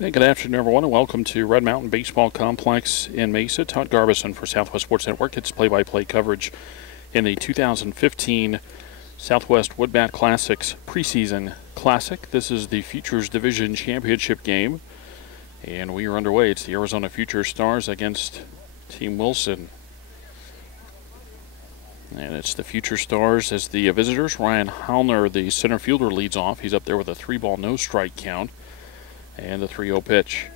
Hey, good afternoon, everyone, and welcome to Red Mountain Baseball Complex in Mesa. Todd Garbison for Southwest Sports Network. It's play-by-play coverage in the 2015 Southwest Woodbat Classics Preseason Classic. This is the Futures Division Championship game, and we are underway. It's the Arizona Future Stars against Team Wilson. And it's the Future Stars as the visitors. Ryan Hallner, the center fielder, leads off. He's up there with a 3-ball, no-strike count. And the 3-0 pitch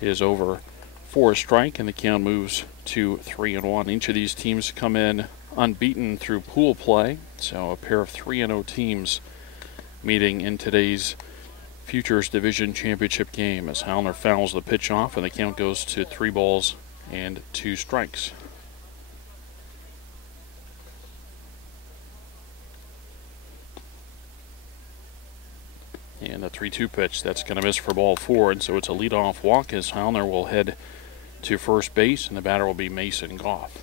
is over for a strike, and the count moves to 3-1. Each of these teams come in unbeaten through pool play, so a pair of 3-0 teams meeting in today's Futures Division Championship game as Hallner fouls the pitch off, and the count goes to 3 balls and 2 strikes. And the 3-2 pitch, that's going to miss for ball 4, and so it's a leadoff walk as Hallner will head to first base, and the batter will be Mason Goff.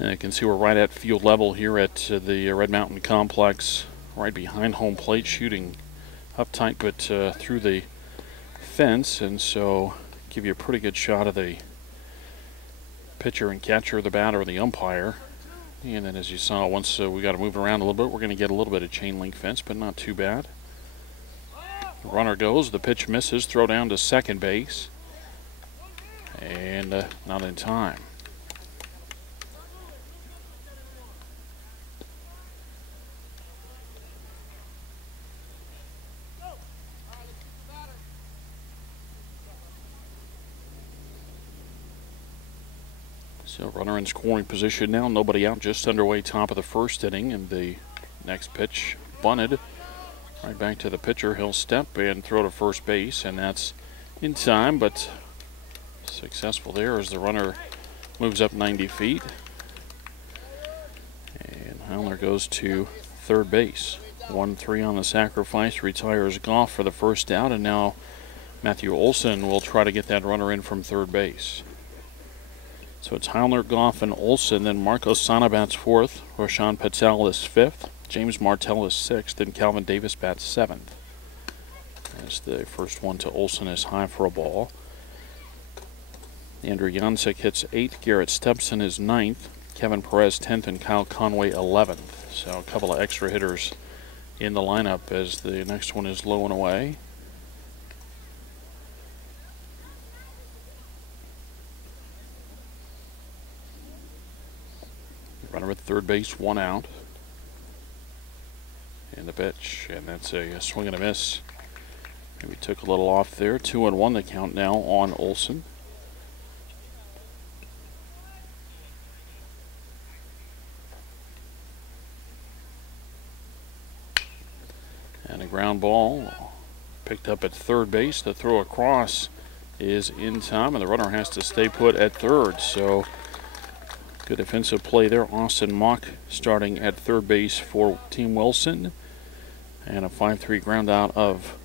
And you can see we're right at field level here at the Red Mountain Complex, right behind home plate, shooting up tight but through the fence, and so give you a pretty good shot of the pitcher and catcher, the batter, and the umpire. And then as you saw, once we got to move around a little bit, we're going to get a little bit of chain link fence, but not too bad. The runner goes, the pitch misses, throw down to second base, and not in time. So runner in scoring position now, nobody out, just underway, top of the first inning, and the next pitch bunted right back to the pitcher. He'll step and throw to first base, and that's in time, but successful there as the runner moves up 90 feet. And Hallner goes to third base. 1-3 on the sacrifice, retires Goff for the first out, and now Matthew Olson will try to get that runner in from third base. So it's Hallner, Goff, and Olson. Then Marco Sana bats fourth. Roshan Patel is fifth. James Martell is sixth. And Calvin Davis bats seventh. As the first one to Olson is high for a ball. Andrew Jancic hits eighth. Garrett Stepson is ninth. Kevin Perez 10th. And Kyle Conway 11th. So a couple of extra hitters in the lineup as the next one is low and away. Runner at third base, 1 out. And the pitch, and that's a swing and a miss. Maybe took a little off there. 2-1 the count now on Olson. And a ground ball picked up at third base. The throw across is in time, and the runner has to stay put at third. So good defensive play there. Austin Mock starting at third base for Team Wilson. And a 5-3 ground out of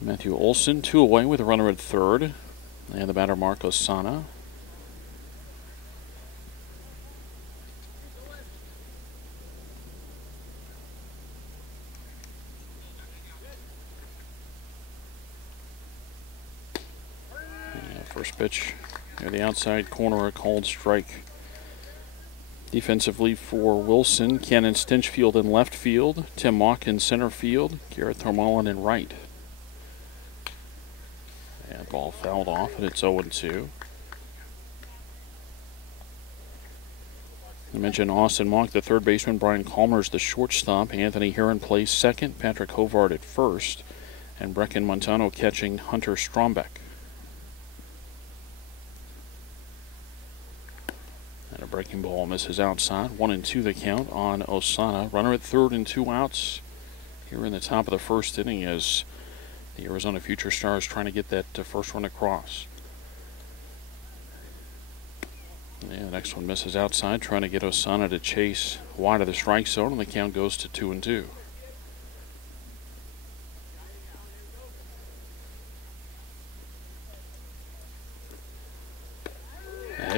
Matthew Olson. 2 away with a runner at third. And the batter Marco Sana. First pitch near the outside corner, a called strike. Defensively for Wilson, Cannon Stinchfield in left field, Tim Mock in center field, Garrett Thormalen in right. And ball fouled off, and it's 0-2. I mentioned Austin Mock, the third baseman, Brian Calmer's the shortstop, Anthony Heron plays second, Patrick Hovard at first, and Brecken Montano catching Hunter Strombeck. And a breaking ball misses outside. 1-2 the count on Osana. Runner at third and 2 outs here in the top of the first inning as the Arizona Future Stars trying to get that first run across. Yeah, the next one misses outside, trying to get Osana to chase wide of the strike zone, and the count goes to 2-2.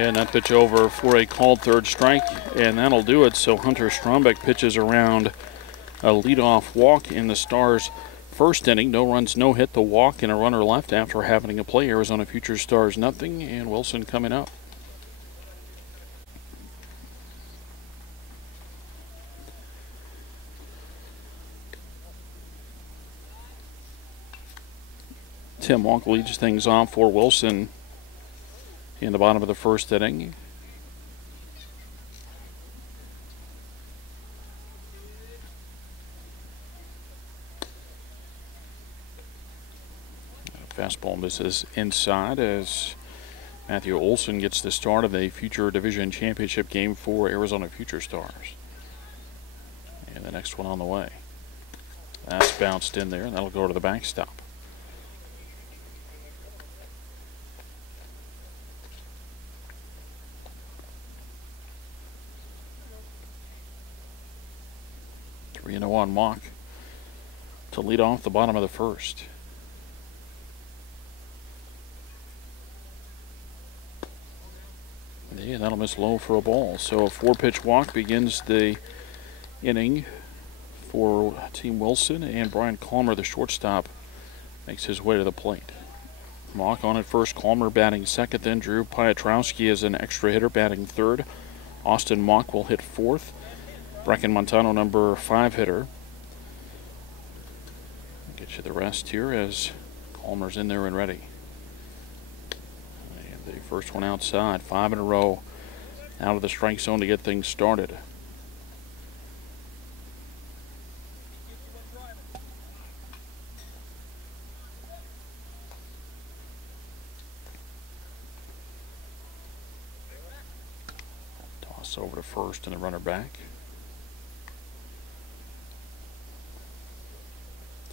And that pitch over for a called third strike, and that'll do it. So Hunter Strombeck pitches around a leadoff walk in the Stars' first inning. No runs, no hit, the walk, and a runner left after having a play. Arizona Future Stars nothing, and Wilson coming up. Tim Walk leads things off for Wilson in the bottom of the first inning. Fastball misses inside as Matthew Olson gets the start of a future division championship game for Arizona Future Stars. And the next one on the way. That's bounced in there, and that'll go to the backstop. Three and a one walk to lead off the bottom of the first. Yeah, that'll miss low for a ball. So a 4-pitch walk begins the inning for Team Wilson, and Brian Calmer, the shortstop, makes his way to the plate. Walk on at first, Calmer batting second, then Drew Piotrowski is an extra hitter batting third. Austin Mock will hit fourth. Brecken Montano, number 5 hitter. I'll get you the rest here as Calmer's in there and ready. And the first one outside, 5 in a row out of the strike zone to get things started. Toss over to first and the runner back.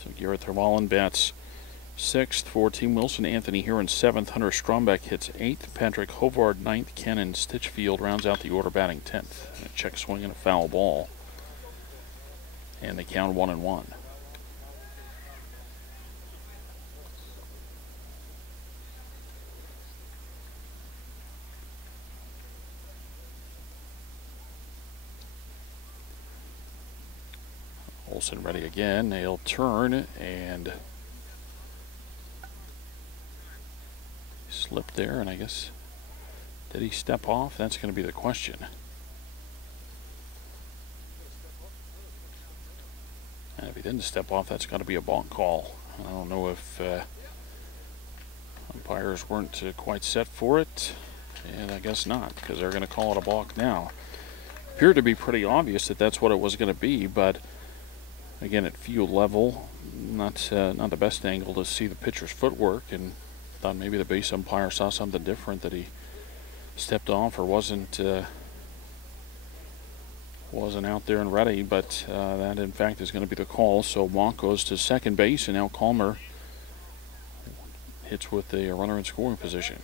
So Garrett Thermallen bats 6th for Team Wilson. Anthony Heron 7th. Hunter Strombeck hits 8th. Patrick Hovard 9th. Kenan Stitchfield rounds out the order batting 10th. A check swing and a foul ball. And they count 1-1. Olson ready again. He'll turn and slipped there, and I guess, did he step off? That's going to be the question. And if he didn't step off, that's got to be a balk call. I don't know if umpires weren't quite set for it, and I guess not, because they're going to call it a balk now. Appeared to be pretty obvious that that's what it was going to be, but again, at field level, not the best angle to see the pitcher's footwork, and thought maybe the base umpire saw something different, that he stepped off or wasn't out there and ready, but that in fact is going to be the call. So Monk goes to second base, and now Calmer hits with a runner in scoring position.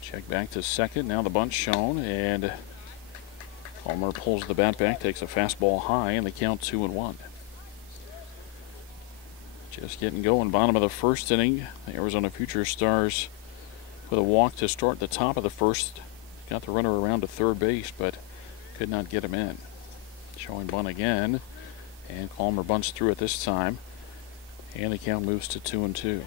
Check back to second. Now the bunt shown, and Calmer pulls the bat back, takes a fastball high, and they count 2-1. Just getting going. Bottom of the first inning. The Arizona Future Stars with a walk to start the top of the first. Got the runner around to third base, but could not get him in. Showing bunt again, and Calmer bunts through it this time, and the count moves to 2-2.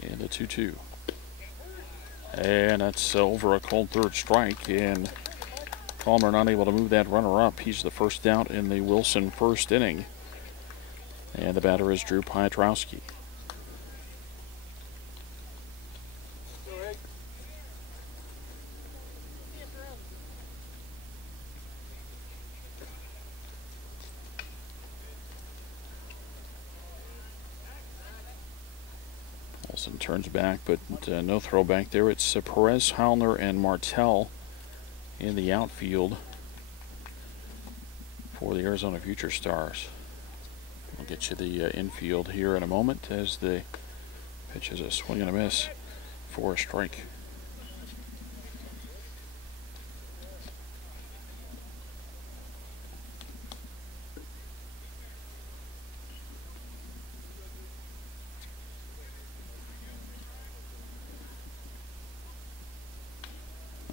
And a 2-2. And that's over a cold third strike, and Calmer not able to move that runner up. He's the first out in the Wilson first inning. And the batter is Drew Piotrowski. Wilson turns back, but no throw back there. It's Perez, Howner, and Martell in the outfield for the Arizona Future Stars. We'll get you the infield here in a moment as the pitch is a swing and a miss for a strike.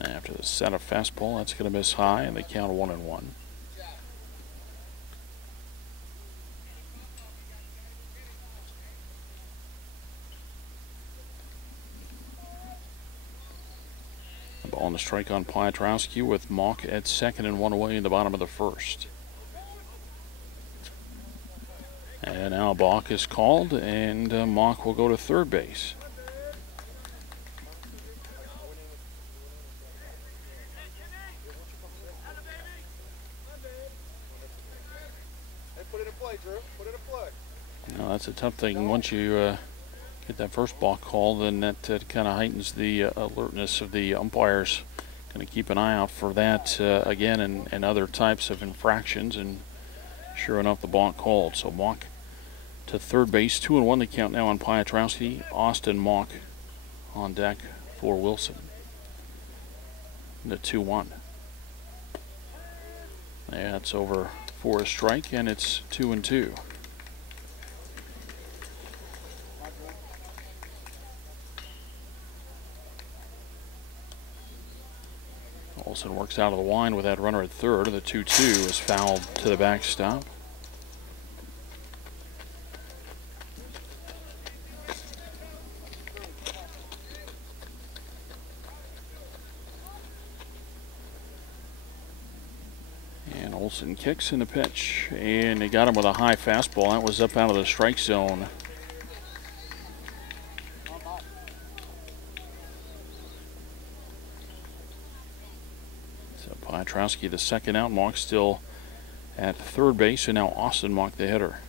After the set of fastball, that's going to miss high, and they count 1-1. The ball and a strike on Piotrowski with Mock at second and 1 away in the bottom of the first. And now balk is called, and Mock will go to third base. Now that's a tough thing. Once you get that first balk call, then that kind of heightens the alertness of the umpires. Going to keep an eye out for that again and other types of infractions. And sure enough, the balk called. So Mock to third base, 2-1 the count now on Piotrowski. Austin Mock on deck for Wilson. The 2-1. That's over for a strike, and it's 2-2. Olsen works out of the wind with that runner at third. The 2-2 is fouled to the backstop. And Olsen kicks in the pitch, and they got him with a high fastball. That was up out of the strike zone. Piotrowski the second out. Mock still at third base, and now Austin Mock the hitter.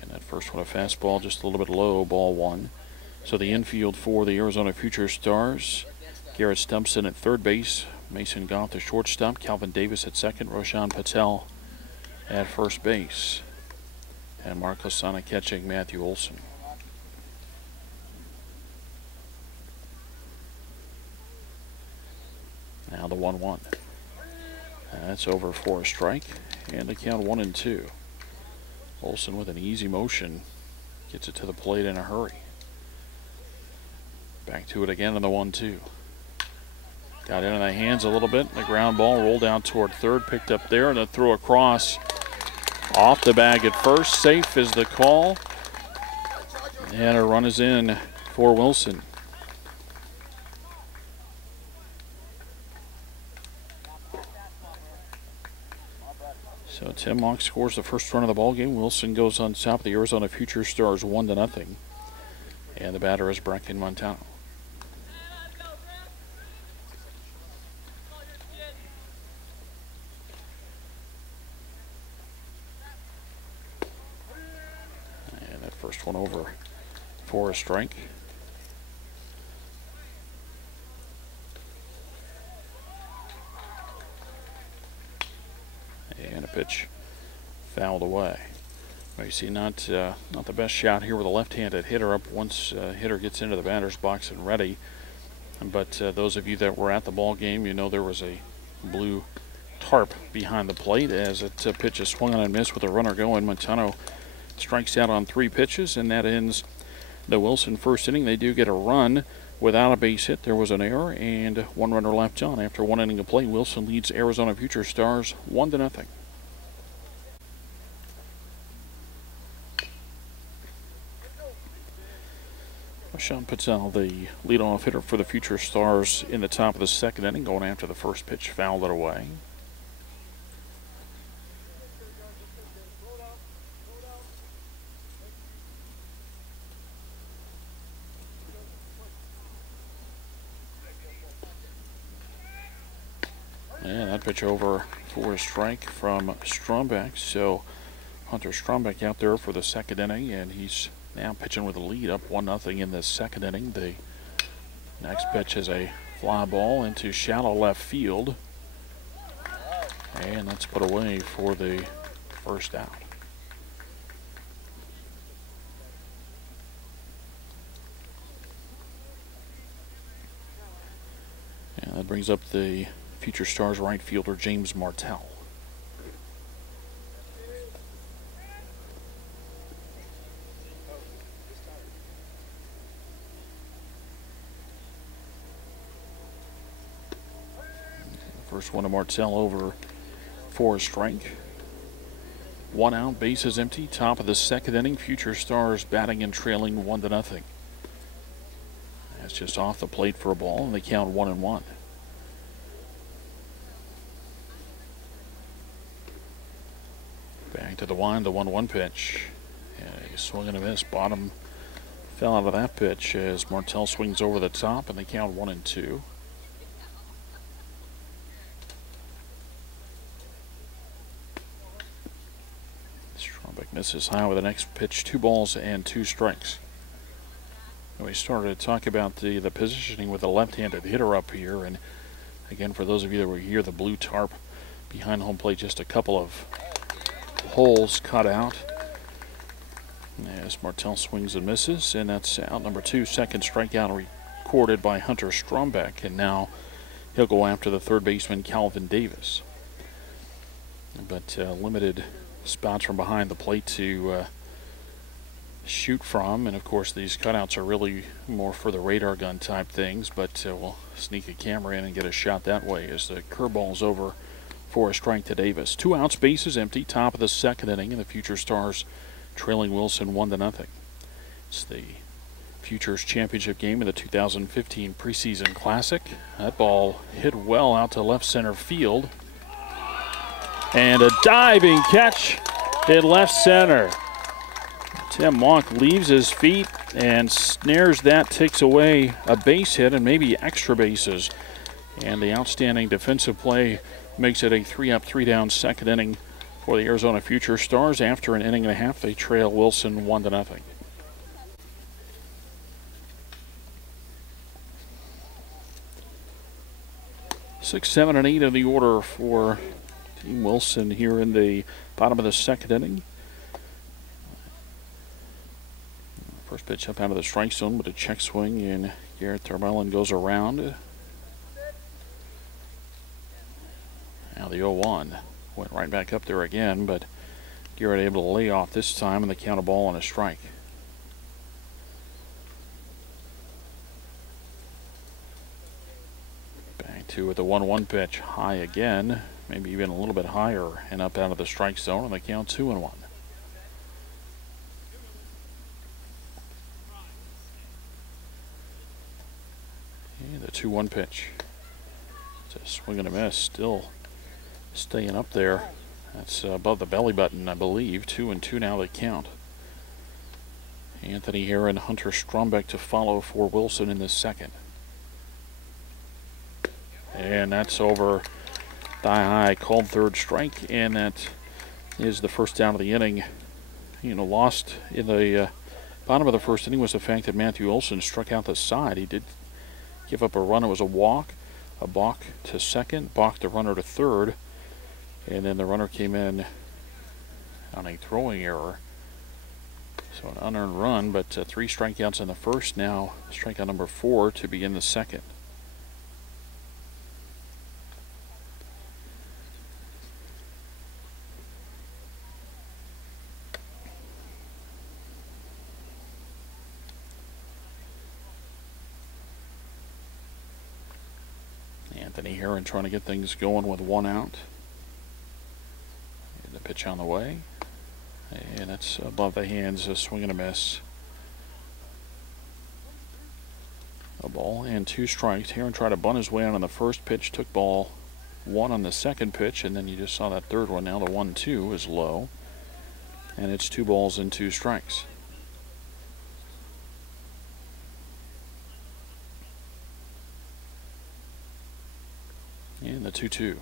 And that first one a fastball just a little bit low, ball one. So the infield for the Arizona Future Stars. Garrett Stumpson at third base, Mason Goff the shortstop, Calvin Davis at second, Roshan Patel at first base, and Mark Lasana catching Matthew Olsen. Now the 1-1. That's over for a strike, and the count 1-2. Olsen with an easy motion gets it to the plate in a hurry. Back to it again on the 1-2. Got into the hands a little bit. The ground ball rolled out toward third, picked up there, and a throw across off the bag at first. Safe is the call, and a run is in for Wilson. So Tim Mock scores the first run of the ball game. Wilson goes on top of the Arizona Future Stars 1-0. And the batter is Brecken Montano. And that first one over for a strike. And a pitch fouled away. Well, you see, not the best shot here with a left-handed hitter up once hitter gets into the batter's box and ready. But those of you that were at the ball game, you know there was a blue tarp behind the plate as it pitch is swung on and missed with a runner going. Montano strikes out on 3 pitches, and that ends the Wilson first inning. They do get a run without a base hit. There was an error and 1 runner left on. After 1 inning of play, Wilson leads Arizona Future Stars 1-0. Sean Patel, the leadoff hitter for the Future Stars in the top of the second inning, going after the first pitch, fouled it away. And that pitch over for a strike from Strombeck. So Hunter Strombeck out there for the second inning, and he's now pitching with a lead up 1-0 in the second inning. The next pitch is a fly ball into shallow left field, and that's put away for the first out. brings up the Future Stars right fielder James Martell. First one to Martell over for a strike. 1 out, bases empty. Top of the second inning. Future Stars batting and trailing 1-0. That's just off the plate for a ball, and they count 1-1. Back to the wind, the 1-1 pitch. A swing and a miss. Bottom fell out of that pitch as Martell swings over the top, and they count 1-2. Strombeck misses high with the next pitch. 2 balls and 2 strikes. And we started to talk about the positioning with the left-handed hitter up here, and again, for those of you that were here, the blue tarp behind home plate, just a couple of holes cut out as Martell swings and misses, and that's out number 2. Second strikeout recorded by Hunter Strombeck, and now he'll go after the third baseman Calvin Davis. But limited spots from behind the plate to shoot from, and of course these cutouts are really more for the radar gun type things, but we'll sneak a camera in and get a shot that way as the curveball's over for a strike to Davis. 2 outs, bases empty, top of the second inning, and the Future Stars trailing Wilson 1-0. It's the Futures Championship game in the 2015 Preseason Classic. That ball hit well out to left center field, and a diving catch in left center. Tim Monk leaves his feet and snares that, takes away a base hit and maybe extra bases. And the outstanding defensive play makes it a 3-up, 3-down second inning for the Arizona Future Stars. After an inning and a half, they trail Wilson 1-0. 6, 7, and 8 in the order for Team Wilson here in the bottom of the second inning. First pitch up out of the strike zone with a check swing, and Garrett Tarbellin goes around. Now the 0-1 went right back up there again, but Garrett able to lay off this time, and they count a ball and a strike. Back to with the 1-1 pitch, high again, maybe even a little bit higher, and up out of the strike zone, and they count 2-1. And the 2-1 pitch. It's a swing and a miss, still staying up there. That's above the belly button, I believe. 2-2 now they count. Anthony Herron, Hunter Strombeck to follow for Wilson in the second. And that's over thigh high, called third strike, and that is the first down of the inning. Lost in the bottom of the first inning was the fact that Matthew Olson struck out the side. He did give up a run. It was a walk to second, balked the runner to third, and then the runner came in on a throwing error. So an unearned run, but 3 strikeouts in the first. Now strikeout number 4 to begin the second. Anthony Herron trying to get things going with 1 out. And the pitch on the way. And it's above the hands, a swing and a miss. A ball and 2 strikes. Herron tried to bunt his way out on the first pitch, took ball 1 on the second pitch, and then you just saw that third one. Now the 1-2 is low. And it's 2 balls and 2 strikes. And the 2-2.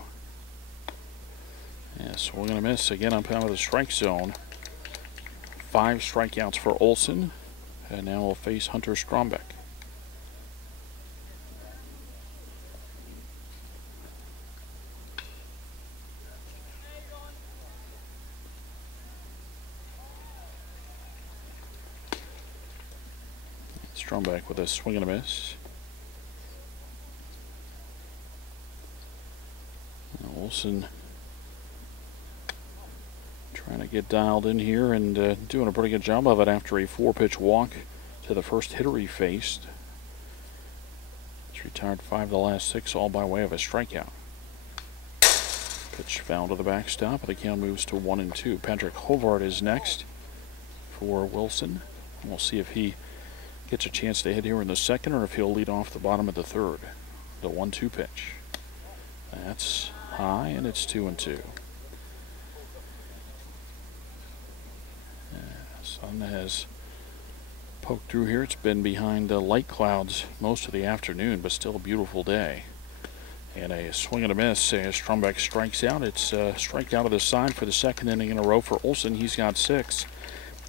Yeah, swing and a miss again up out of the strike zone. 5 strikeouts for Olson, and now we'll face Hunter Strombeck. Strombeck with a swing and a miss. Wilson trying to get dialed in here and doing a pretty good job of it after a 4-pitch walk to the first hitter he faced. He's retired 5 of the last 6, all by way of a strikeout. Pitch foul to the backstop, and the count moves to 1-2. Patrick Hovard is next for Wilson. We'll see if he gets a chance to hit here in the second or if he'll lead off the bottom of the third. The 1-2 pitch. That's high, and it's 2-2. Sun has poked through here. It's been behind light clouds most of the afternoon, but still a beautiful day. And a swing and a miss as Strombeck strikes out. It's a strikeout to the side for the second inning in a row for Olson. He's got 6.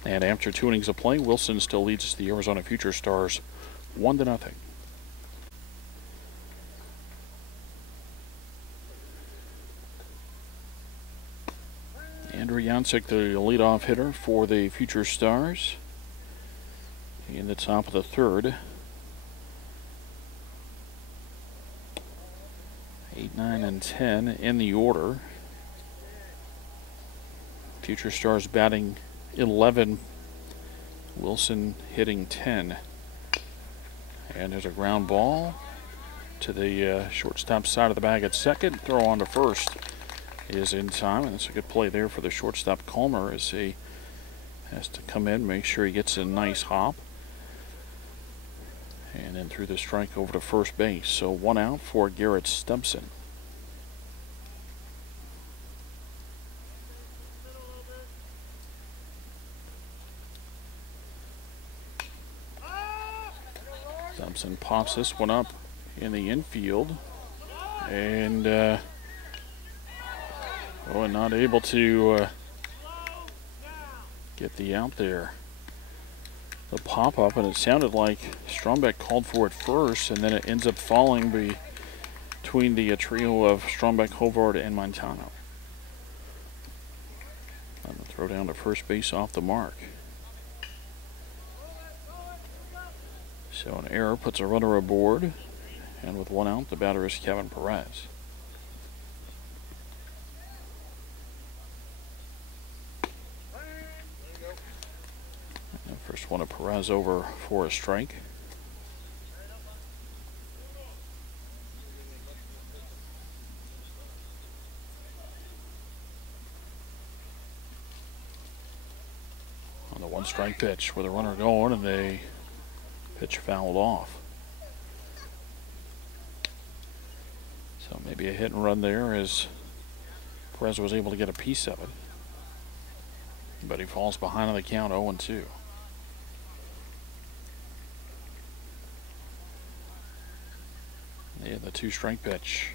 And after 2 innings of play, Wilson still leads the Arizona Future Stars 1-0. Andrew Yancek, the leadoff hitter for the Future Stars, in the top of the third. 8, 9, and 10 in the order. Future Stars batting 11. Wilson hitting 10. And there's a ground ball to the shortstop side of the bag at second. Throw on to first is in time, and it's a good play there for the shortstop Calmer as he has to come in, make sure he gets a nice hop, and then through the strike over to first base. So 1 out for Garrett Stumpson. Stumpson pops this one up in the infield, and not able to get the out there. The pop-up, and it sounded like Strombeck called for it first, and then it ends up falling between the trio of Strombeck, Hovard, and Montano. And the throw down to first base off the mark. So an error puts a runner aboard, and with 1 out, the batter is Kevin Perez. First one of Perez over for a strike. On the 1-strike pitch with a runner going, and the pitch fouled off. So maybe a hit and run there as Perez was able to get a piece of it. But he falls behind on the count, 0-2. Yeah, the 2-strike pitch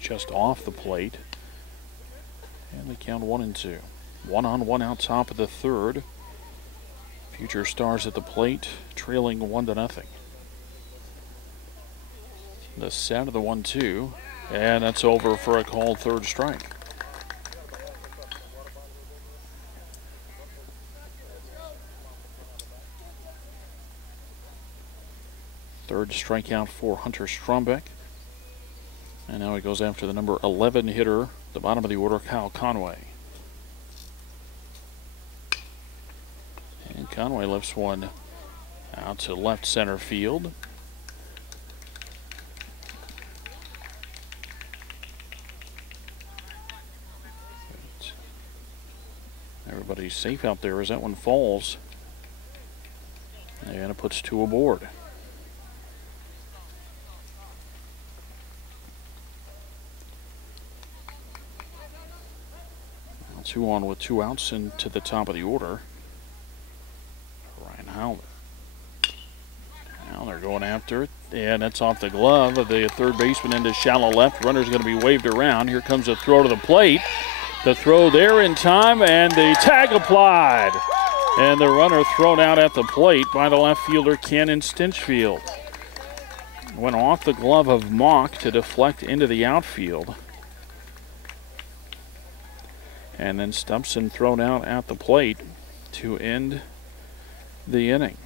just off the plate. And the count 1-2. 1-on-1 out top of the third. Future Stars at the plate, trailing 1-0. The set of the 1-2, and that's over for a called third strike. Third strikeout for Hunter Strombeck. And now he goes after the number 11 hitter, the bottom of the order, Kyle Conway. And Conway lifts one out to left center field. Everybody's safe out there as that one falls. And it puts 2 aboard. 2 on with 2 outs into the top of the order. Ryan Howler. Now they're going after it, and that's off the glove of the third baseman into shallow left. Runner's going to be waved around. Here comes a throw to the plate. The throw there in time, and the tag applied. And the runner thrown out at the plate by the left fielder, Cannon Stinchfield. Went off the glove of Mock to deflect into the outfield. And then Stumpson thrown out at the plate to end the inning.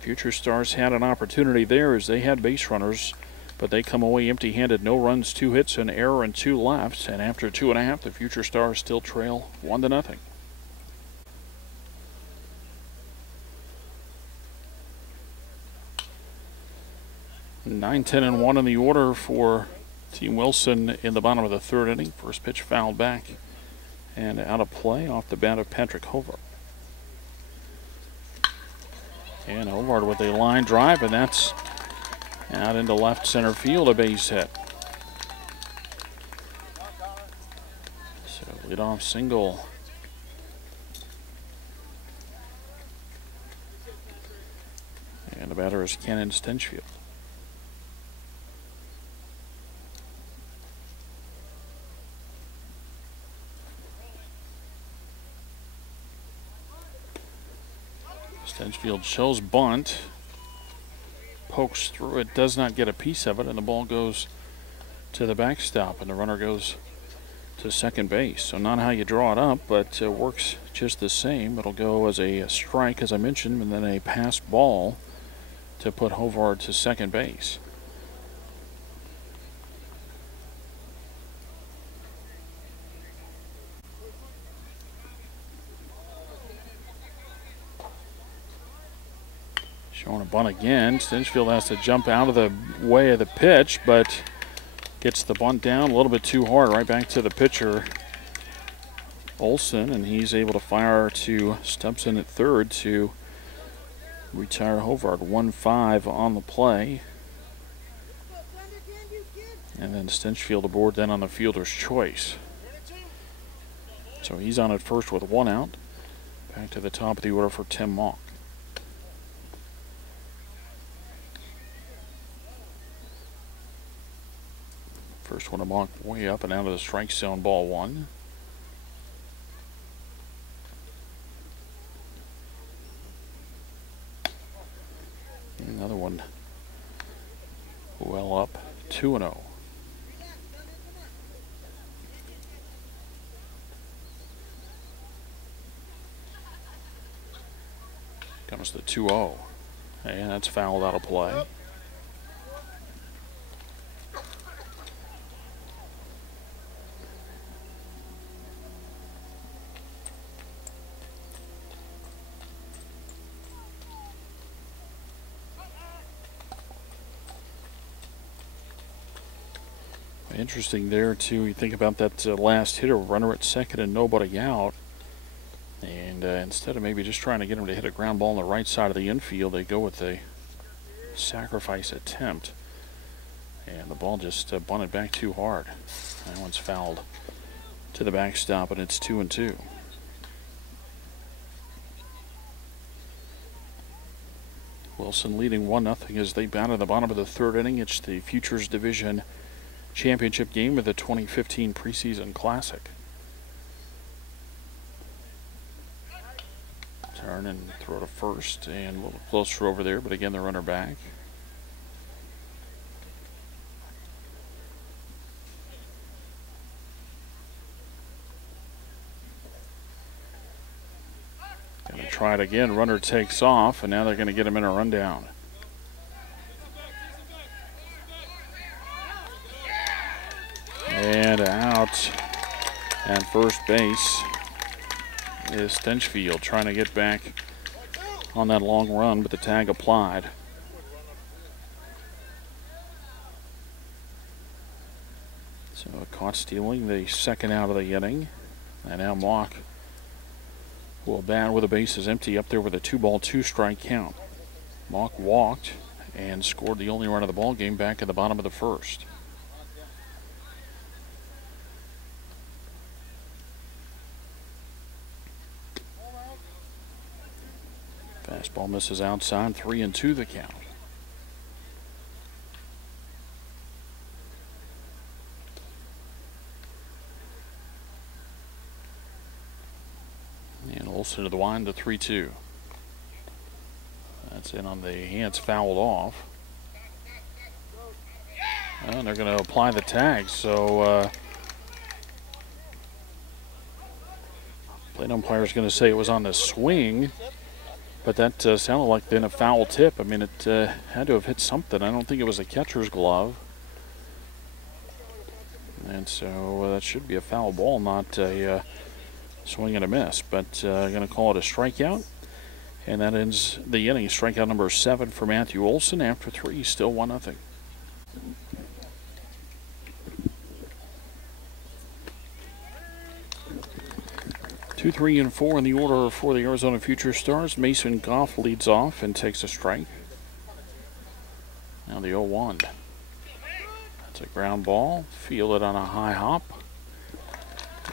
Future Stars had an opportunity there as they had base runners but they come away empty-handed. No runs, 2 hits, an error, and 2 left. And after 2.5, the Future Stars still trail 1-0. Nine, 10, and 1 in the order for Team Wilson in the bottom of the 3rd inning. First pitch fouled back and out of play off the bat of Patrick Hovard. And Hovard with a line drive, and that's out into left center field, a base hit. So leadoff single. And the batter is Cannon Stenchfield. Stenchfield shows bunt, pokes through it, does not get a piece of it, and the ball goes to the backstop, and the runner goes to second base. So not how you draw it up, but works just the same. It'll go as a strike, as I mentioned, and then a pass ball to put Hovard to second base. Showing a bunt again. Stenchfield has to jump out of the way of the pitch, but gets the bunt down a little bit too hard, right back to the pitcher, Olson, and he's able to fire to Stubson at third to retire Hovard. 1-5 on the play. And then Stenchfield aboard then on the fielder's choice. So he's on at first with 1 out. Back to the top of the order for Tim Mauck. First one to Mauck, way up and out of the strike zone, ball 1. Another one well up, 2-0. Comes the 2-0, and that's fouled out of play. Interesting there, too. You think about that last hitter, runner at second and nobody out. And instead of maybe just trying to get him to hit a ground ball on the right side of the infield, they go with a sacrifice attempt. And the ball just bunted back too hard. That one's fouled to the backstop, and it's 2-2. Wilson leading 1-0 as they bat at the bottom of the 3rd inning. It's the Futures Division Championship game of the 2015 Preseason Classic. Turn and throw to first, and a little closer over there, but again the runner back. Gonna try it again. Runner takes off, and now they're going to get him in a rundown. And out at first base is Stenchfield trying to get back on that long run, but the tag applied. So caught stealing the 2nd out of the inning. And now Mauck will bat with the bases empty up there with a 2-ball, 2-strike count. Mauck walked and scored the only run of the ball game back at the bottom of the 1st. Fastball misses outside, 3-2 the count. And Olson to the wind to 3-2. That's in on the hands, fouled off. And they're going to apply the tag, so plate umpire is going to say it was on the swing. But that sounded like then a foul tip. I mean, it had to have hit something. I don't think it was a catcher's glove. And so that should be a foul ball, not a swing and a miss. But going to call it a strikeout. And that ends the inning. Strikeout number 7 for Matthew Olson. After 3, still 1-0. Two, 3, and 4 in the order for the Arizona Future Stars. Mason Goff leads off and takes a strike. Now the 0-1. That's a ground ball, fielded on a high hop.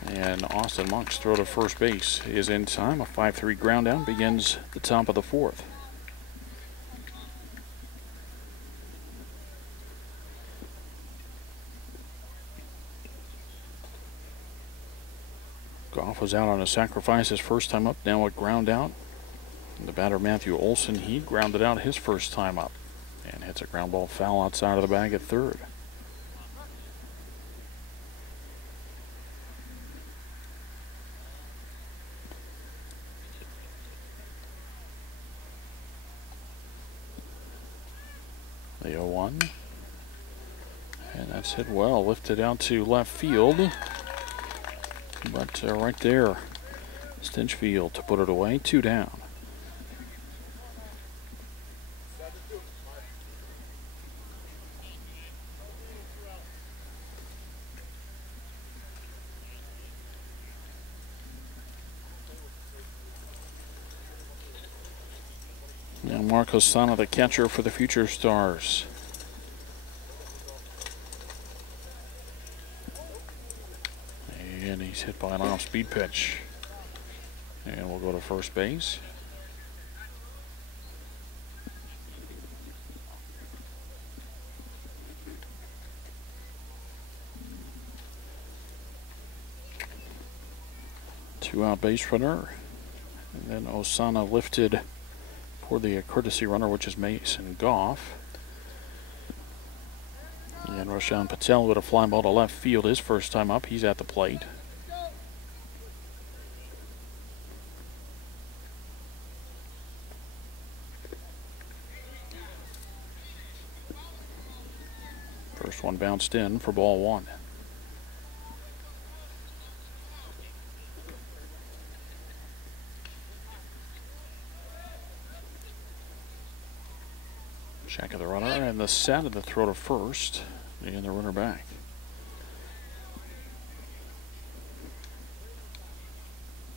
And Austin Monk's throw to first base is in time. A 5-3 ground down begins the top of the 4th. Goff was out on a sacrifice his first time up, now a ground out. And the batter Matthew Olson, he grounded out his first time up and hits a ground ball foul outside of the bag at third. The 0-1. And that's hit well, lifted out to left field. But right there, Stinchfield to put it away, 2 down. Now Marcos Sana, the catcher for the Future Stars. And he's hit by an off-speed pitch. And we'll go to first base. Two-out base runner. And then Osana lifted for the courtesy runner, which is Mason Goff. And Roshan Patel with a fly ball to left field his first time up. He's at the plate. First one bounced in for ball 1. Check of the runner and the set of the throw to first. And the runner back.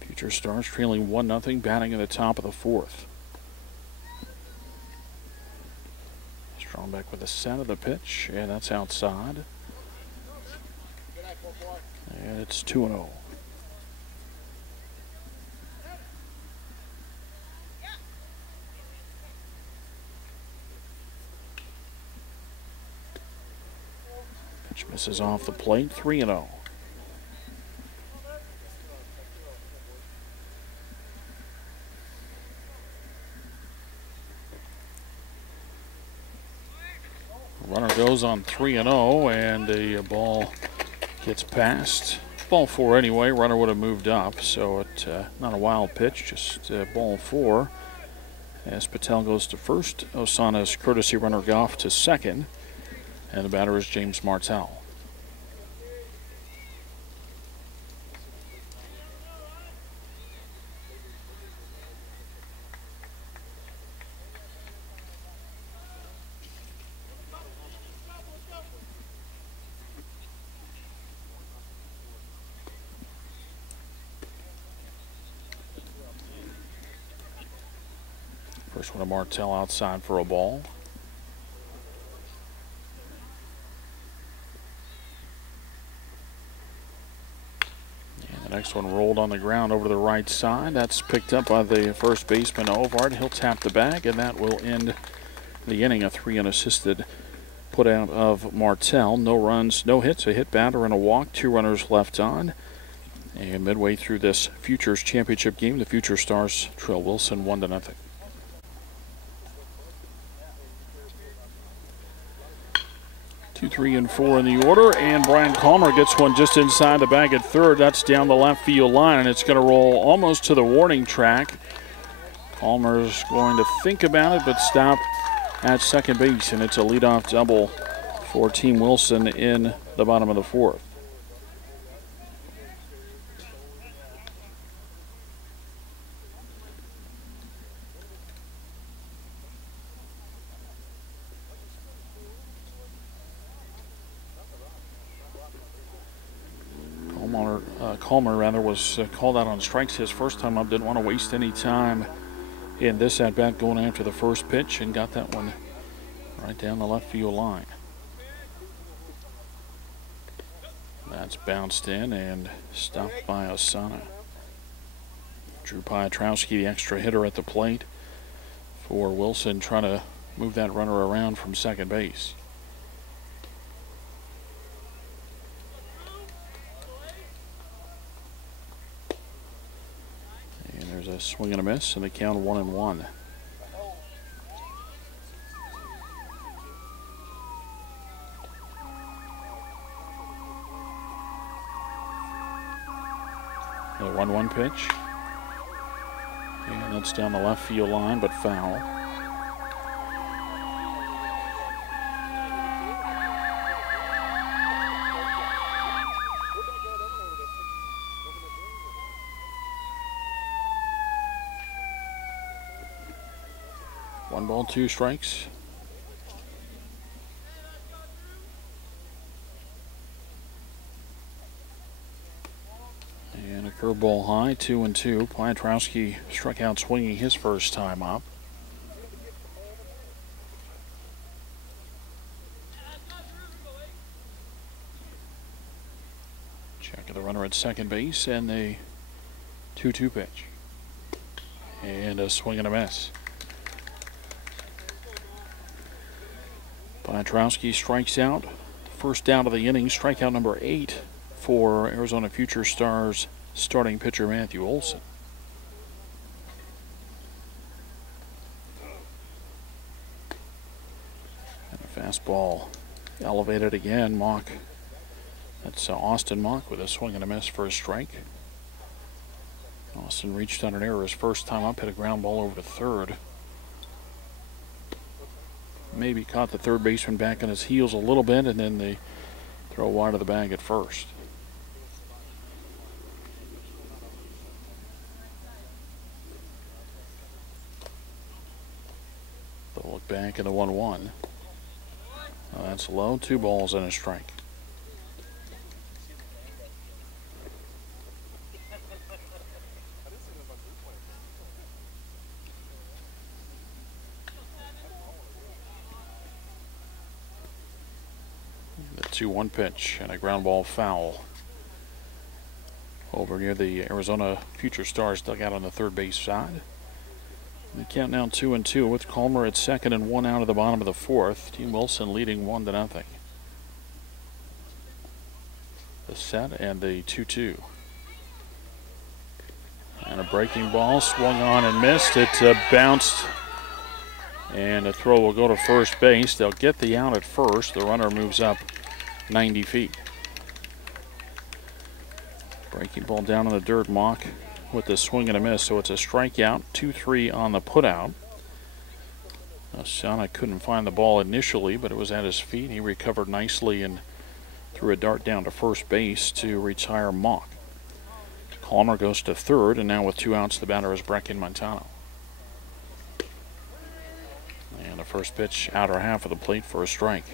Future Stars trailing 1-0, batting in the top of the 4th. Strongback with the set of the pitch, and that's outside. And it's 2-0. Pitch misses off the plate, 3-0. Runner goes on 3-0, and the ball gets past. Ball 4 anyway. Runner would have moved up, so it not a wild pitch, just ball 4. As Patel goes to first, Osana's courtesy runner Goff to second. And the batter is James Martell. First one to Martell outside for a ball. The next one rolled on the ground over to the right side. That's picked up by the first baseman, Ovard. He'll tap the bag, and that will end the inning. A 3 unassisted put out of Martell. No runs, no hits, a hit batter and a walk. 2 runners left on. And midway through this Futures Championship game, the Future Stars trail Wilson 1-0. 2, 3, and 4 in the order, and Brian Calmer gets one just inside the bag at third. That's down the left field line, and it's going to roll almost to the warning track. Calmer's going to think about it, but stop at second base, and it's a leadoff double for Team Wilson in the bottom of the 4th. Calmer rather, was called out on strikes his first time up. Didn't want to waste any time in this at-bat going after the first pitch, and got that one right down the left field line. That's bounced in and stopped by Osana. Drew Piotrowski, the extra hitter at the plate for Wilson, trying to move that runner around from second base. And there's a swing and a miss, and the count 1-1. The 1-1 pitch. And that's down the left field line, but foul. One ball, two strikes. And a curveball high, 2-2. Piotrowski struck out swinging his first time up. Check of the runner at second base, and the 2-2 pitch. And a swing and a miss. Piotrowski strikes out. First down of the inning, strikeout number 8 for Arizona Future Stars starting pitcher Matthew Olson. And a fastball elevated again. Mock. That's Austin Mock with a swing and a miss for a strike. Austin reached on an error his first time up, hit a ground ball over to third. Maybe caught the third baseman back on his heels a little bit, and then they throw wide of the bag at first. They'll look back at the 1-1. That's low. 2 balls and a strike. The 2-1 pitch and a ground ball foul over near the Arizona Future Stars dugout on the third base side. The count now 2-2 with Calmer at second and 1 out of the bottom of the fourth. Team Wilson leading 1-0. The set and the 2-2. And a breaking ball swung on and missed. It bounced, and a throw will go to first base. They'll get the out at first. The runner moves up 90 feet. Breaking ball down on the dirt. Mock with the swing and a miss, so it's a strikeout. 2-3 on the putout. Osana couldn't find the ball initially, but it was at his feet. He recovered nicely and threw a dart down to first base to retire Mock. Calmer goes to third, and now with 2 outs, the batter is Brecken Montano. And the first pitch, outer half of the plate for a strike.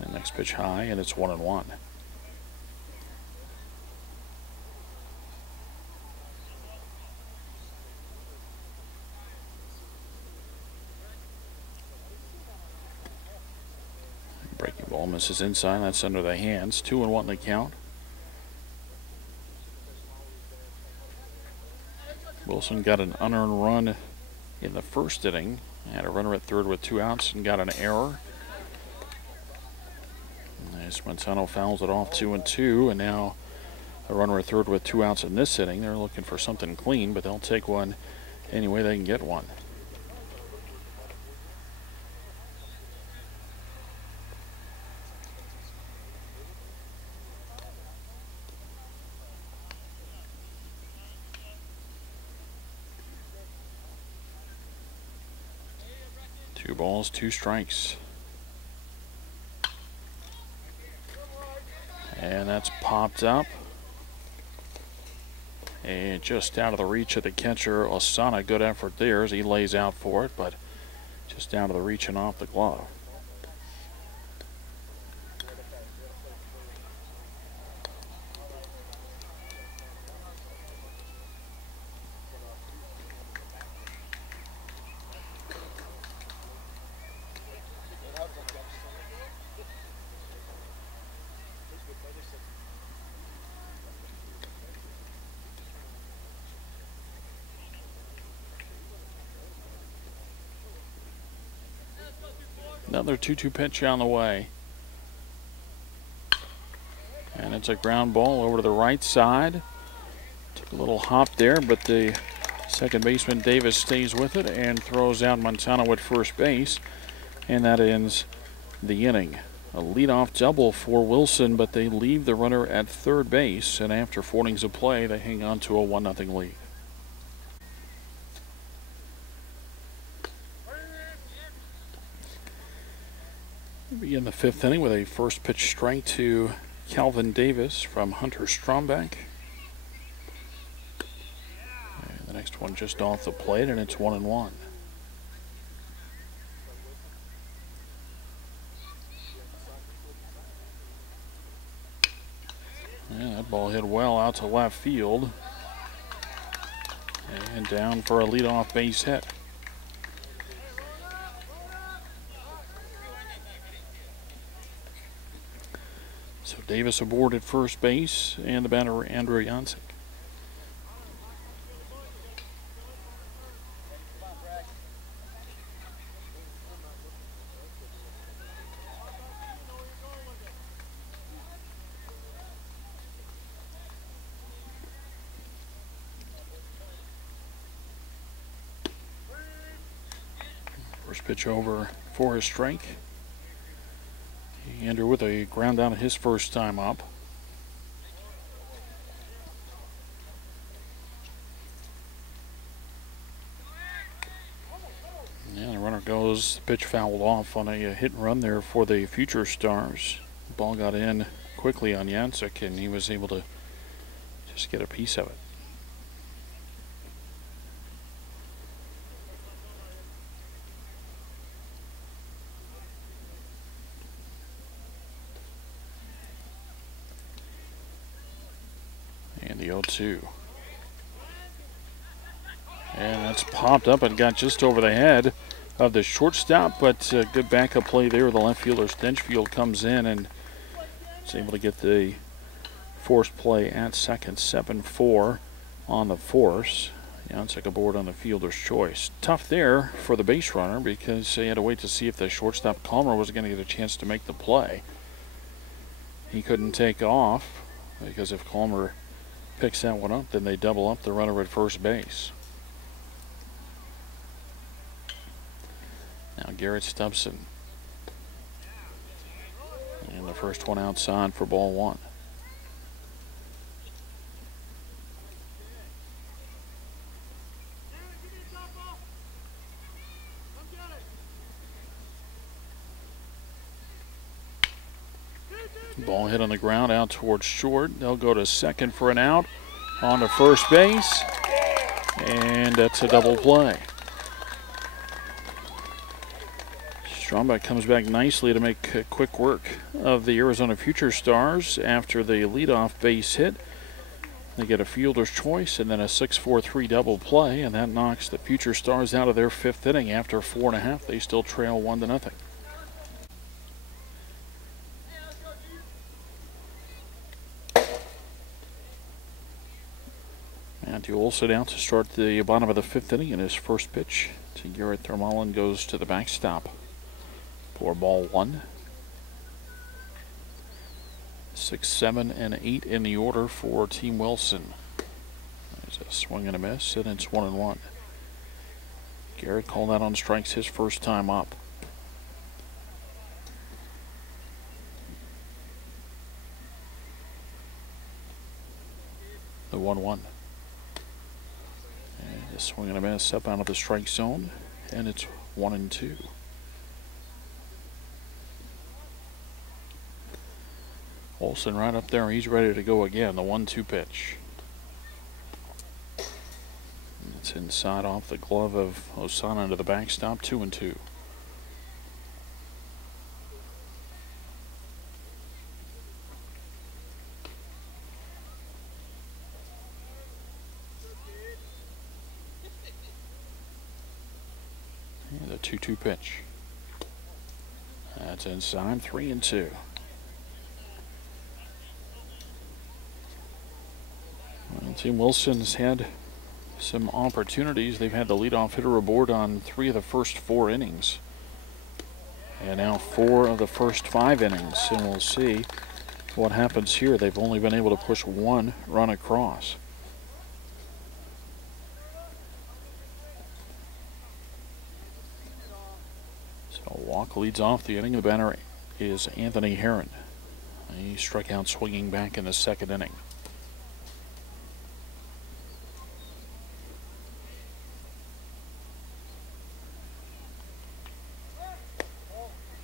And next pitch high, and it's 1-1. Breaking ball misses inside. That's under the hands. 2-1 in the count. Wilson got an unearned run in the first inning. Had a runner at third with 2 outs and got an error. As Montano fouls it off 2-2, and now a runner at third with 2 outs in this inning. They're looking for something clean, but they'll take one any way they can get one. Two balls, 2 strikes. And that's popped up. And just out of the reach of the catcher, Osana. Good effort there as he lays out for it, but just down to the reach and off the glove. Another 2-2 pitch on the way. And it's a ground ball over to the right side. Took a little hop there, but the second baseman Davis stays with it and throws out Montano at first base. And that ends the inning. A leadoff double for Wilson, but they leave the runner at third base. And after 4 innings of play, they hang on to a 1-0 lead. We begin the 5th inning with a first pitch strike to Calvin Davis from Hunter Strombeck. And the next one just off the plate, and it's 1-1. Yeah, that ball hit well out to left field. And down for a leadoff base hit. So Davis aboard at first base, and the batter Andrew Jancic. First pitch over for a strike. Andrew with a ground down his first time up. And the runner goes, pitch fouled off on a hit and run there for the Future Stars. The ball got in quickly on Jancic, and he was able to just get a piece of it. And the 0-2. And that's popped up and got just over the head of the shortstop, but good backup play there. The left fielder Stinchfield comes in and is able to get the forced play at second. 7-4 on the force. Jancic aboard on the fielder's choice. Tough there for the base runner because he had to wait to see if the shortstop Calmer was going to get a chance to make the play. He couldn't take off because if Calmer picks that one up, then they double up the runner at first base. Now Garrett Stubson. And the first one outside for ball 1. Ball hit on the ground out towards short. They'll go to second for an out. On to first base. And that's a double play. Strombeck comes back nicely to make quick work of the Arizona Future Stars after the leadoff base hit. They get a fielder's choice and then a 6-4-3 double play, and that knocks the Future Stars out of their 5th inning. After 4.5, they still trail 1-0. Matthew Olson out to start the bottom of the 5th inning, and his first pitch to Garrett Thermallen goes to the backstop for ball 1. 6, 7, and 8 in the order for Team Wilson. There's a swing and a miss, and it's 1-1. Garrett called out on strikes his first time up. The 1-1. And a swing and a miss up out of the strike zone, and it's 1-2. Olson right up there. He's ready to go again. The 1-2 pitch. It's inside off the glove of Osana into the backstop. 2-2. The 2-2 pitch. That's inside, 3-2. Well, Team Wilson's had some opportunities. They've had the leadoff hitter aboard on 3 of the first 4 innings. And now 4 of the first 5 innings. And we'll see what happens here. They've only been able to push 1 run across. So walk leads off the inning. The batter is Anthony Herron. He struck out swinging back in the 2nd inning.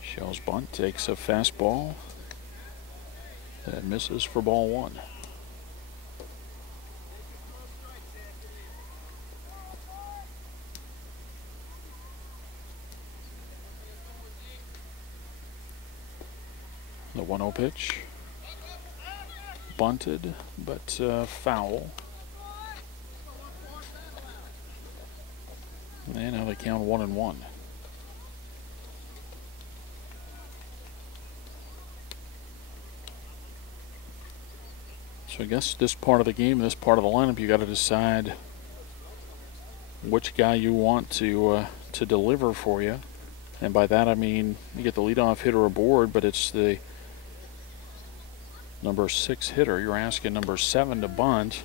Shell's bunt takes a fastball that misses for ball 1. The 1-0 pitch. Bunted, but foul. And now they count 1-1. So I guess this part of the game, this part of the lineup, you got to decide which guy you want to deliver for you. And by that I mean you get the leadoff hitter aboard, but it's the number 6 hitter. You're asking number 7 to bunt.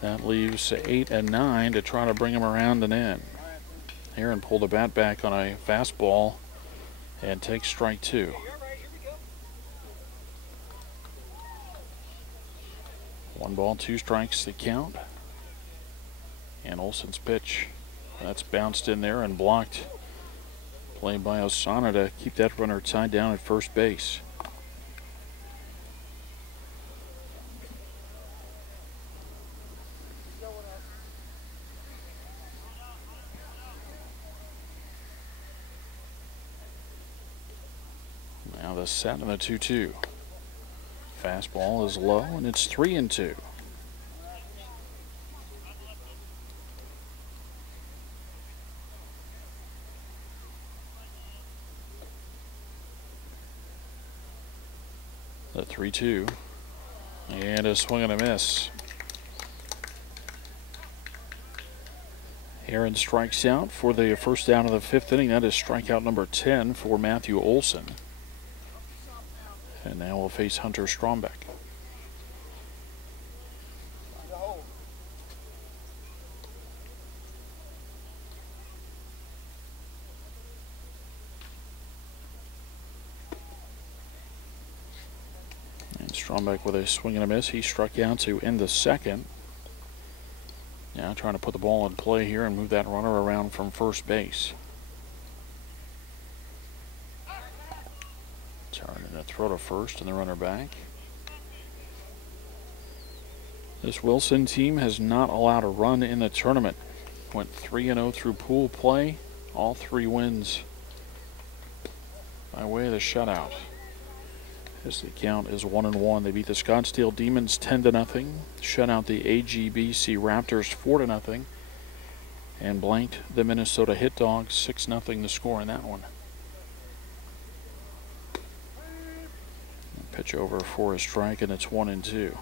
That leaves 8 and 9 to try to bring him around and in. Aaron pulled the bat back on a fastball and takes strike 2. 1 ball, 2 strikes the count. And Olson's pitch, that's bounced in there and blocked. Play by Osana to keep that runner tied down at first base. Now the set and the 2-2. Fastball is low, and it's 3-2. The 3-2. And a swing and a miss. Aaron strikes out for the first down of the 5th inning. That is strikeout number 10 for Matthew Olson. And now we'll face Hunter Strombeck. And Strombeck with a swing and a miss. He struck out to end the 2nd. Now trying to put the ball in play here and move that runner around from first base. Turning a throw to first and the runner back. This Wilson team has not allowed a run in the tournament. Went 3-0 through pool play. All 3 wins by way of the shutout. As the count is 1-1. They beat the Scottsdale Demons 10-0. Shut out the AGBC Raptors 4-0. And blanked the Minnesota Hit Dogs 6-0 the score in that one. Pitch over for a strike, and it's 1-2.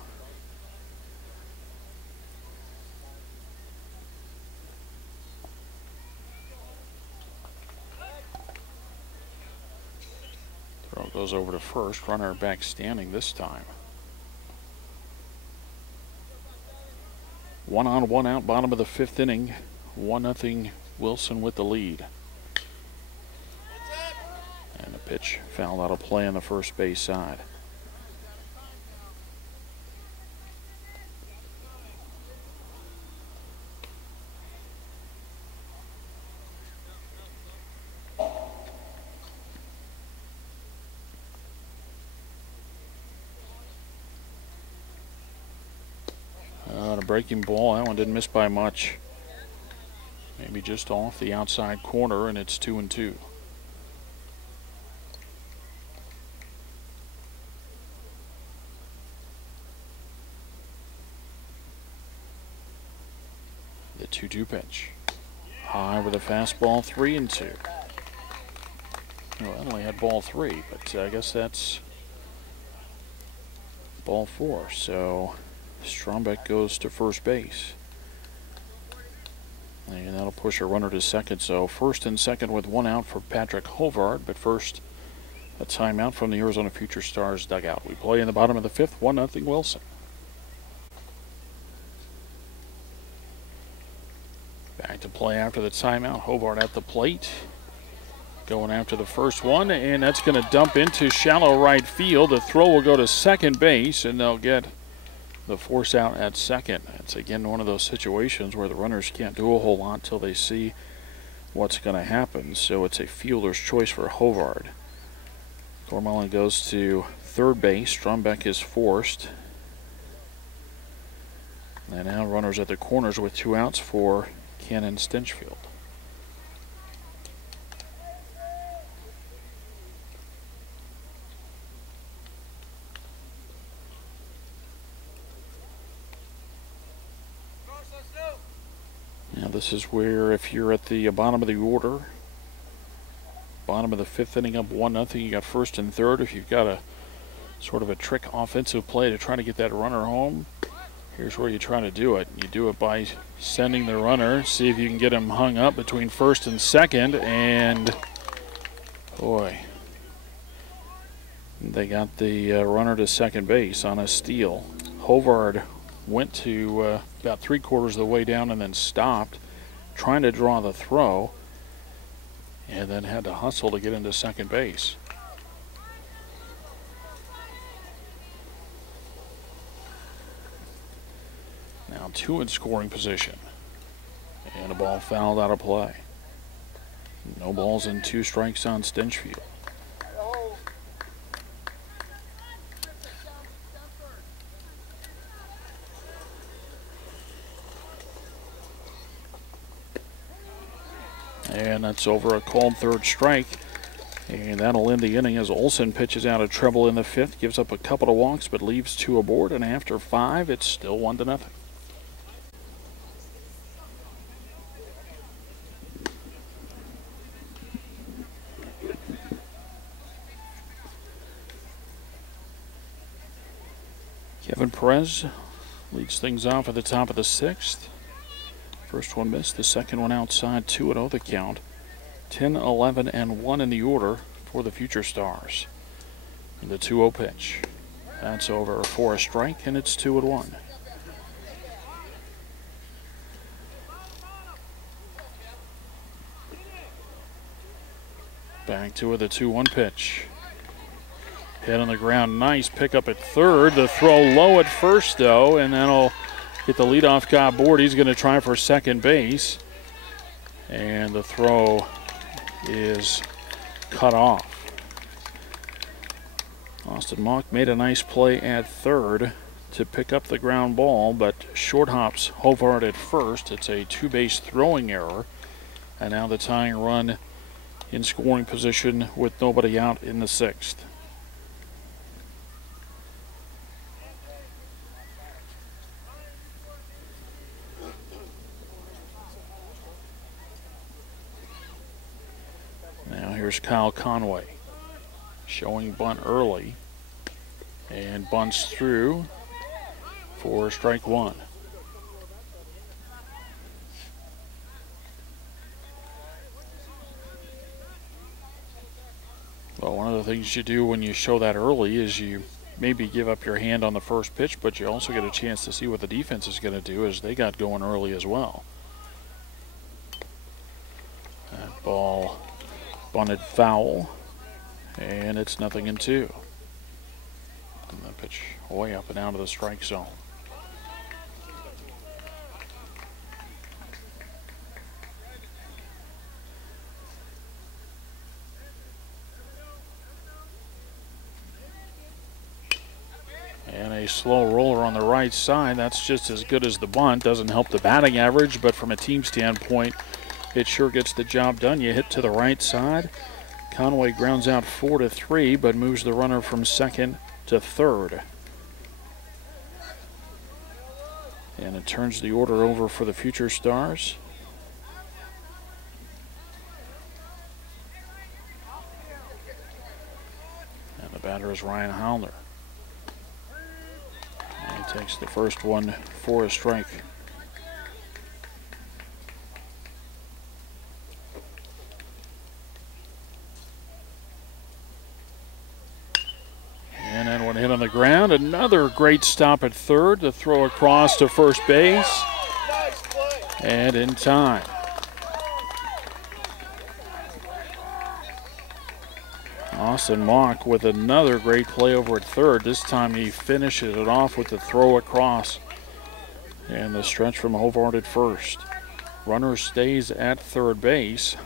Throw goes over to first. Runner back standing this time. 1 on, 1 out, bottom of the 5th inning. 1-0 Wilson with the lead. And the pitch fouled out of play on the first base side. A breaking ball. That one didn't miss by much. Maybe just off the outside corner, and it's 2-2. The 2-2 pitch. High with a fastball, 3-2. Well, I only had ball 3, but I guess that's ball 4. So Strombeck goes to first base. And that'll push a runner to second. So first and second with 1 out for Patrick Hovard. But first, a timeout from the Arizona Future Stars dugout. We play in the bottom of the 5th, 1-0 Wilson. Back to play after the timeout. Hovard at the plate. Going after the first one, and that's going to dump into shallow right field. The throw will go to second base, and they'll get the force out at second. It's again one of those situations where the runners can't do a whole lot till they see what's going to happen. So it's a fielder's choice for Hovard. Gormelin goes to third base. Strombeck is forced. And now runners at the corners with 2 outs for Cannon Stinchfield. Now this is where if you're at the bottom of the order, bottom of the 5th inning up 1-0, you got first and third. If you've got a sort of a trick offensive play to try to get that runner home, here's where you try to do it. You do it by sending the runner, see if you can get him hung up between first and second, and boy, they got the runner to second base on a steal. Hovard went to about 3/4 of the way down and then stopped, trying to draw the throw, and then had to hustle to get into second base. Now 2 in scoring position, and a ball fouled out of play. No balls and 2 strikes on Stinchfield. And that's over a called third strike. And that'll end the inning as Olson pitches out a treble in the 5th, gives up a couple of walks but leaves 2 aboard. And after 5, it's still 1-0. Kevin Perez leads things off at the top of the 6th. First one missed, the second one outside, 2-0 the count. 10, 11, and 1 in the order for the Future Stars. And the 2-0 pitch. That's over for a strike, and it's 2-1. Back to the 2-1 pitch. Hit on the ground, nice pickup at third. The throw low at first, though, and that'll get the leadoff guy aboard. He's going to try for second base. And the throw is cut off. Austin Mock made a nice play at third to pick up the ground ball, but short hops Hovard at first. It's a 2-base throwing error. And now the tying run in scoring position with nobody out in the 6th. Now here's Kyle Conway showing bunt early and bunts through for strike 1. Well, one of the things you do when you show that early is you maybe give up your hand on the first pitch, but you also get a chance to see what the defense is going to do as they got going early as well. That ball bunted foul, and it's 0-2. And the pitch way up and out of the strike zone. And a slow roller on the right side. That's just as good as the bunt. Doesn't help the batting average, but from a team standpoint, it sure gets the job done. You hit to the right side. Conway grounds out 4-3, but moves the runner from second to third. And it turns the order over for the Future Stars. The batter is Ryan Hallner. And he takes the first one for a strike. And then one hit on the ground. Another great stop at third. The throw across to first base. And in time. Austin Mock with another great play over at third. This time he finishes it off with the throw across. And the stretch from Hovard at first. Runner stays at third base.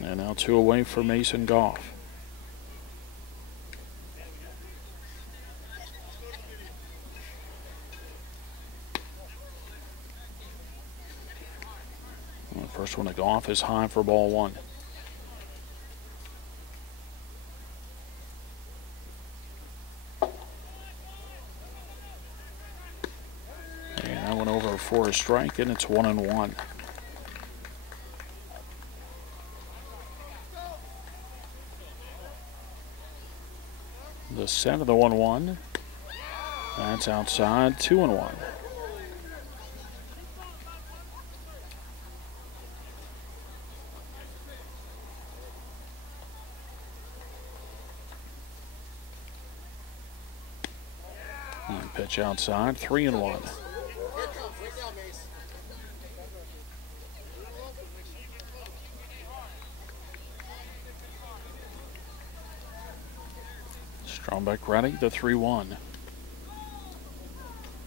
And now 2 away for Mason Goff. The first one to Goff is high for ball 1. And that went over for a strike, and it's 1-1. The set of the 1-1. That's outside, 2-1. And pitch outside, 3-1. Strombeck ready, the 3-1.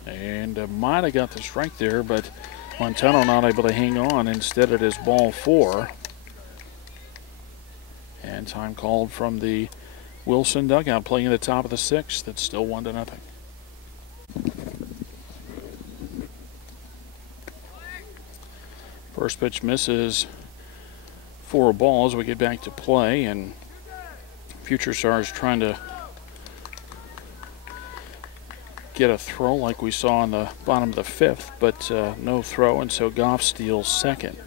And might have got the strike there, but Montano not able to hang on. Instead, it is ball 4. And time called from the Wilson dugout, playing at the top of the 6th. It's still 1-0. First pitch misses for a ball as we get back to play, and Future Stars trying to get a throw like we saw in the bottom of the 5th, but no throw, and so Goff steals second.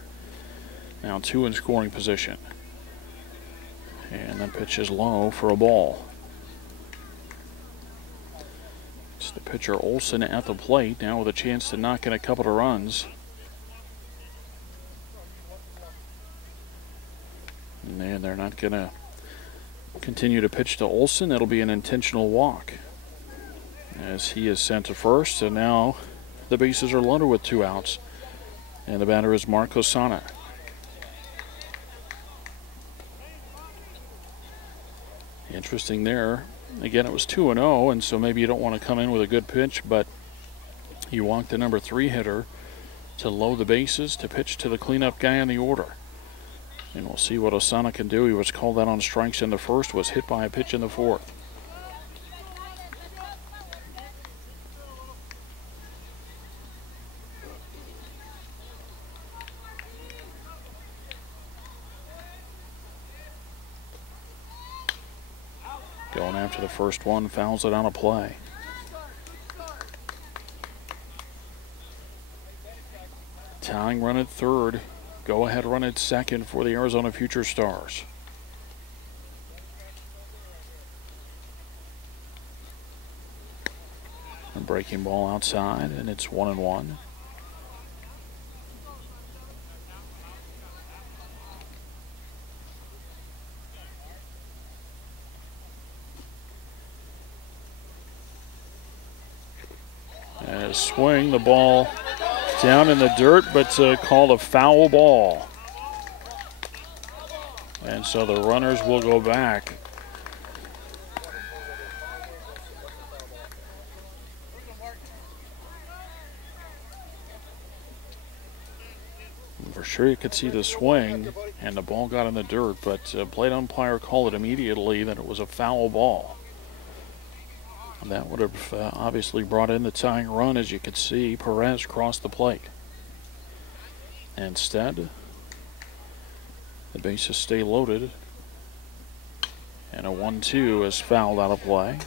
Now 2 in scoring position. And then pitch is low for a ball. It's the pitcher Olsen at the plate now with a chance to knock in a couple of runs. And they're not going to continue to pitch to Olsen. It'll be an intentional walk as he is sent to first, and now the bases are loaded with 2 outs. And the batter is Marco Sana. Interesting there. Again, it was 2-0, and so maybe you don't want to come in with a good pitch, but you walk the number 3 hitter to load the bases to pitch to the cleanup guy in the order. And we'll see what Osana can do. He was called out on strikes in the first, was hit by a pitch in the 4th. Going after the first one, fouls it on a play. Tying run at third. Go ahead run at second for the Arizona Future Stars. A breaking ball outside, and it's 1-1. And a swing, the ball down in the dirt, but called a foul ball. And so the runners will go back. For sure you could see the swing, and the ball got in the dirt, but plate umpire called it immediately that it was a foul ball. That would have obviously brought in the tying run. As you could see, Perez crossed the plate. Instead, the bases stay loaded, and a 1-2 is fouled out of play.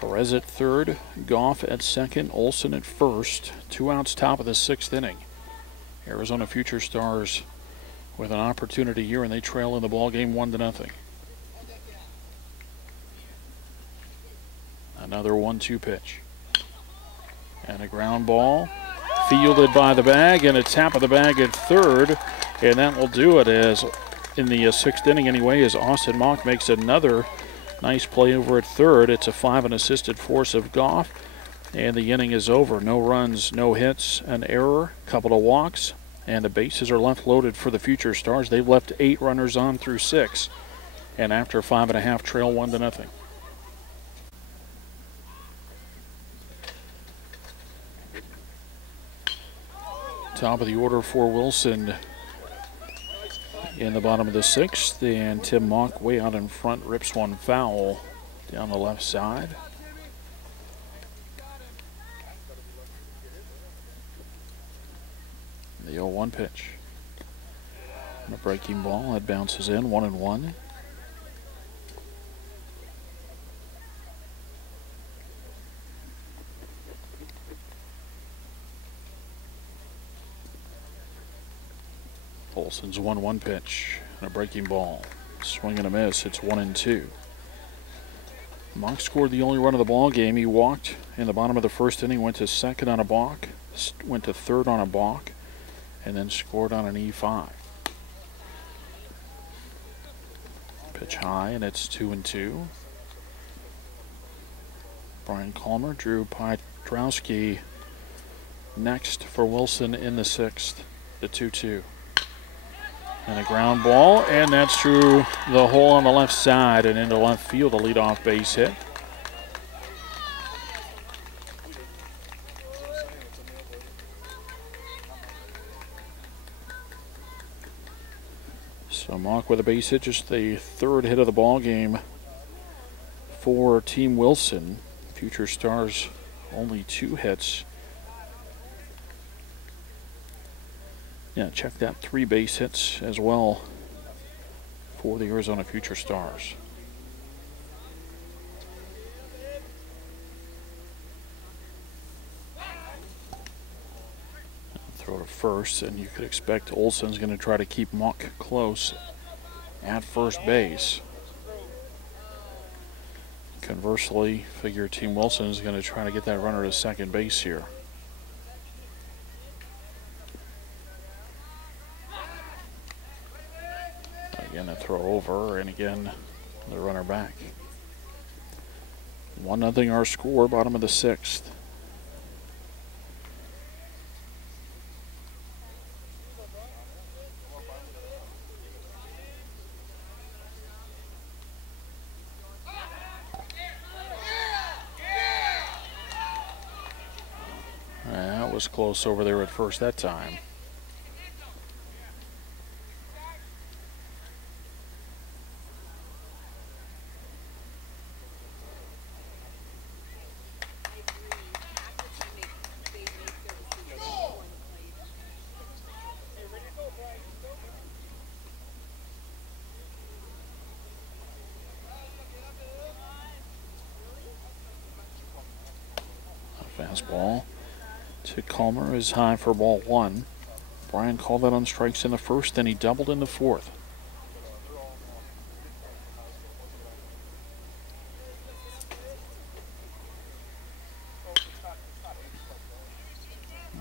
Perez at third, Goff at second, Olsen at first. 2 outs, top of the 6th inning. Arizona Future Stars with an opportunity here, and they trail in the ball game 1-0. Another 1-2 pitch. And a ground ball fielded by the bag, and a tap of the bag at third. And that will do it, as in the 6th inning anyway, as Austin Mock makes another nice play over at third. It's a 5 unassisted force of Goff, and the inning is over. No runs, no hits, an error, couple of walks, and the bases are left loaded for the Future Stars. They've left 8 runners on through 6, and after 5.5 trail 1-0. Top of the order for Wilson in the bottom of the 6th, and Tim Mock way out in front rips one foul down the left side. The 0-1 pitch. And a breaking ball that bounces in, 1-1. Olsen's 1-1 pitch and a breaking ball. Swing and a miss. It's 1-2. Mock scored the only run of the ball game. He walked in the bottom of the 1st inning, went to 2nd on a balk, went to 3rd on a balk, and then scored on an E5. Pitch high, and it's 2-2. Brian Calmer, Drew Pietrowski next for Wilson in the 6th, the 2-2. And a ground ball, and that's through the hole on the left side and into left field, a leadoff base hit. So Mock with a base hit, just the 3rd hit of the ball game for Team Wilson. Future Stars only 2 hits. Yeah, check that, 3 base hits as well for the Arizona Future Stars. Throw to first, and you could expect Olsen's going to try to keep Mock close at first base. Conversely, figure Team Wilson is going to try to get that runner to second base here. Again, a throw over, and again, the runner back. 1-0 our score, bottom of the 6th. That was close over there at first that time. Fastball to Calmer is high for ball 1. Brian called that on strikes in the 1st, then he doubled in the 4th.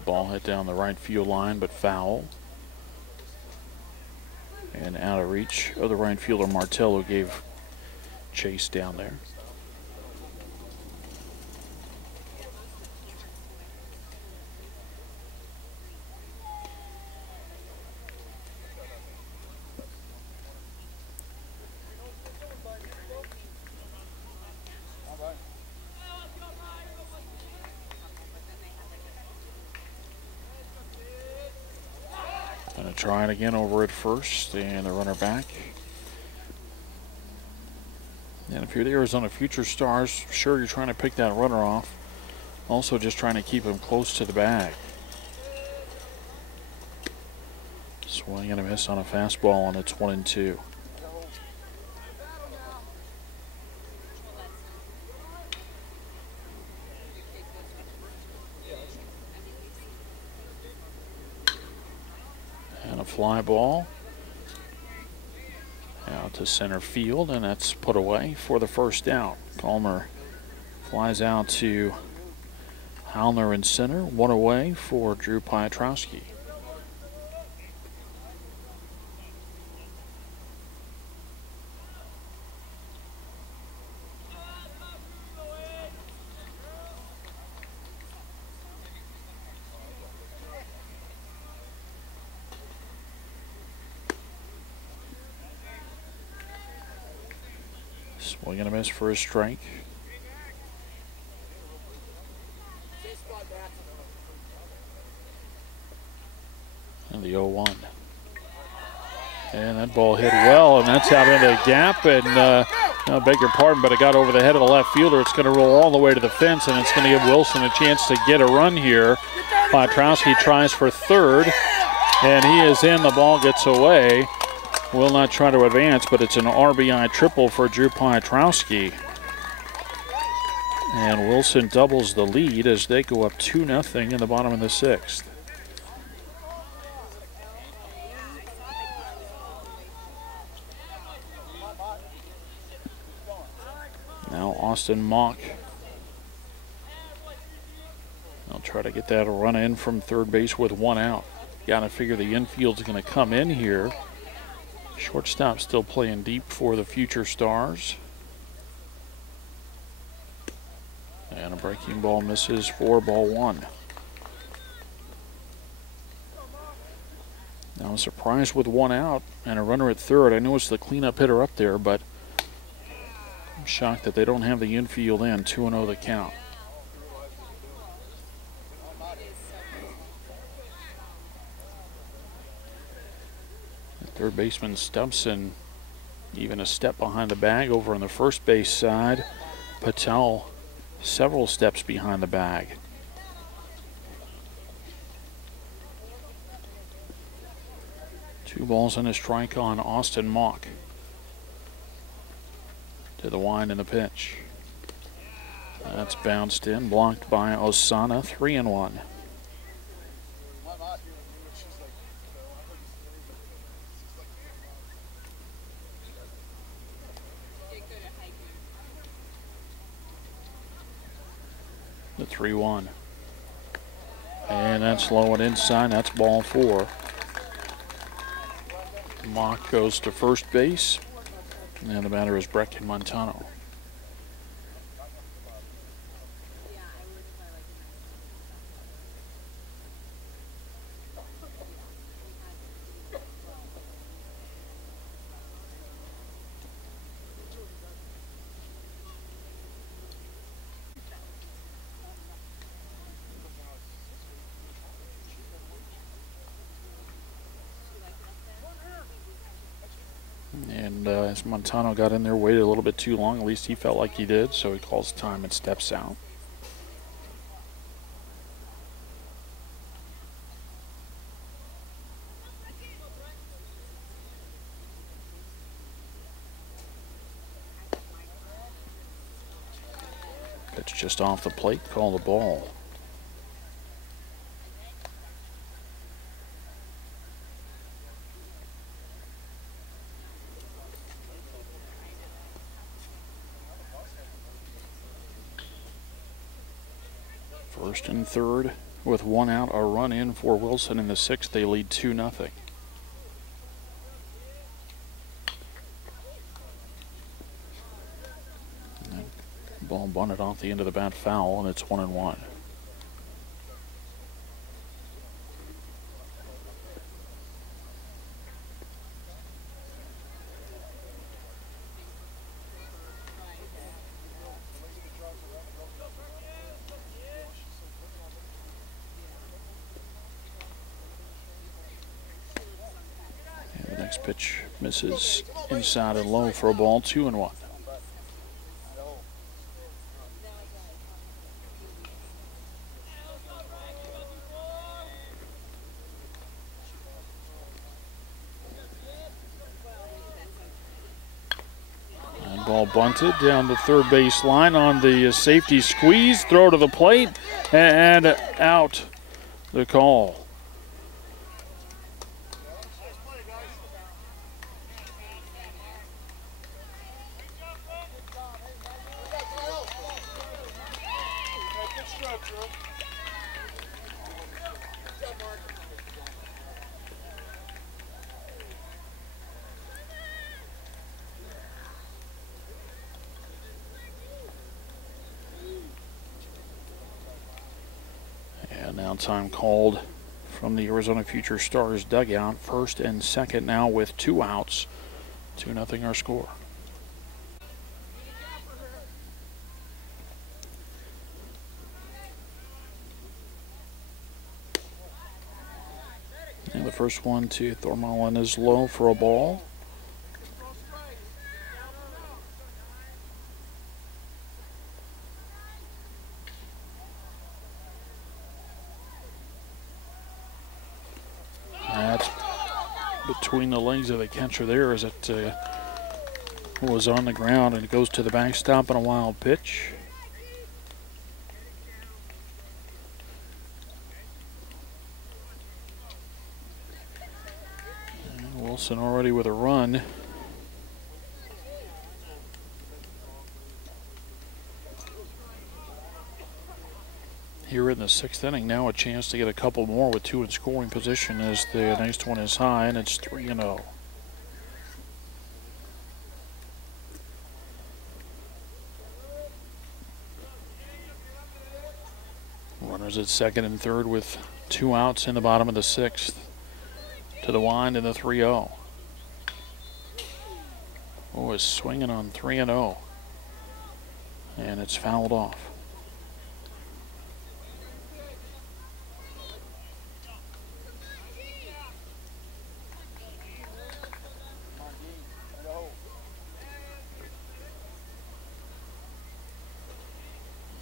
Ball hit down the right field line, but foul. And out of reach of the right fielder Martell, who gave chase down there. Gonna try it again over at first, and the runner back. And if you're the Arizona Future Stars, sure, you're trying to pick that runner off. Also just trying to keep him close to the bag. Swing and a miss on a fastball, and it's 1-2. And a fly ball Out to center field, and that's put away for the first out. Calmer flies out to Hallner in center. One away for Drew Piotrowski. Swing and a miss for a strike. And the 0-1. And that ball hit well, and that's out into the gap. And I beg your pardon, but it got over the head of the left fielder. It's going to roll all the way to the fence, and it's going to give Wilson a chance to get a run here. Piotrowski tries for third, and he is in. The ball gets away. Will not try to advance, but it's an RBI triple for Drew Piotrowski. And Wilson doubles the lead as they go up 2-0 in the bottom of the 6th. Now Austin Mock. They'll try to get that run in from third base with one out. Got to figure the infield's going to come in here. Shortstop still playing deep for the Future Stars. And a breaking ball misses for ball 1. Now a surprise with one out and a runner at third. I know it's the cleanup hitter up there, but I'm shocked that they don't have the infield in. 2-0 the count. Third baseman Stumpson even a step behind the bag over on the first base side. Patel several steps behind the bag. Two balls and a strike on Austin Mock. To the wind and the pitch. That's bounced in, blocked by Osana. 3-1. The 3-1. And that's low and inside. That's ball 4. Mock goes to first base. And the batter is Brecken Montano. And as Montano got in there, waited a little bit too long, at least he felt like he did, so he calls time and steps out. Pitch just off the plate, call the ball. First and third with one out, a run in for Wilson in the 6th. They lead 2-0. Ball bunted off the end of the bat foul, and it's 1-1. Next pitch misses inside and low for a ball. 2-1. And ball bunted down the third base line on the safety squeeze. Throw to the plate and out. The call. And now time called from the Arizona Future Stars dugout. First and second now with 2 outs. 2-0 our score. And the first one to Thormalen is low for a ball. That's between the legs of the catcher there as it was on the ground, and it goes to the backstop on a wild pitch. And Wilson already with a run. Here in the 6th inning, now a chance to get a couple more with 2 in scoring position as the next one is high, and it's 3-0. Runners at second and third with 2 outs in the bottom of the 6th. To the wind in the 3-0. Oh, is swinging on 3-0. And it's fouled off.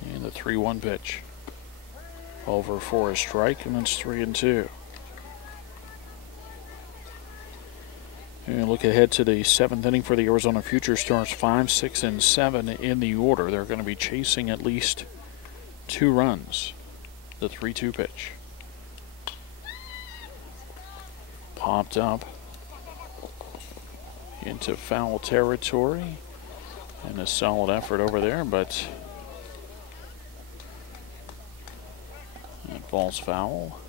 And the 3-1 pitch. Over for a strike, and it's 3-2. And look ahead to the 7th inning for the Arizona Future Stars. 5, 6, and 7 in the order. They're going to be chasing at least 2 runs. The 3-2 pitch. Popped up into foul territory. And a solid effort over there, but it falls foul.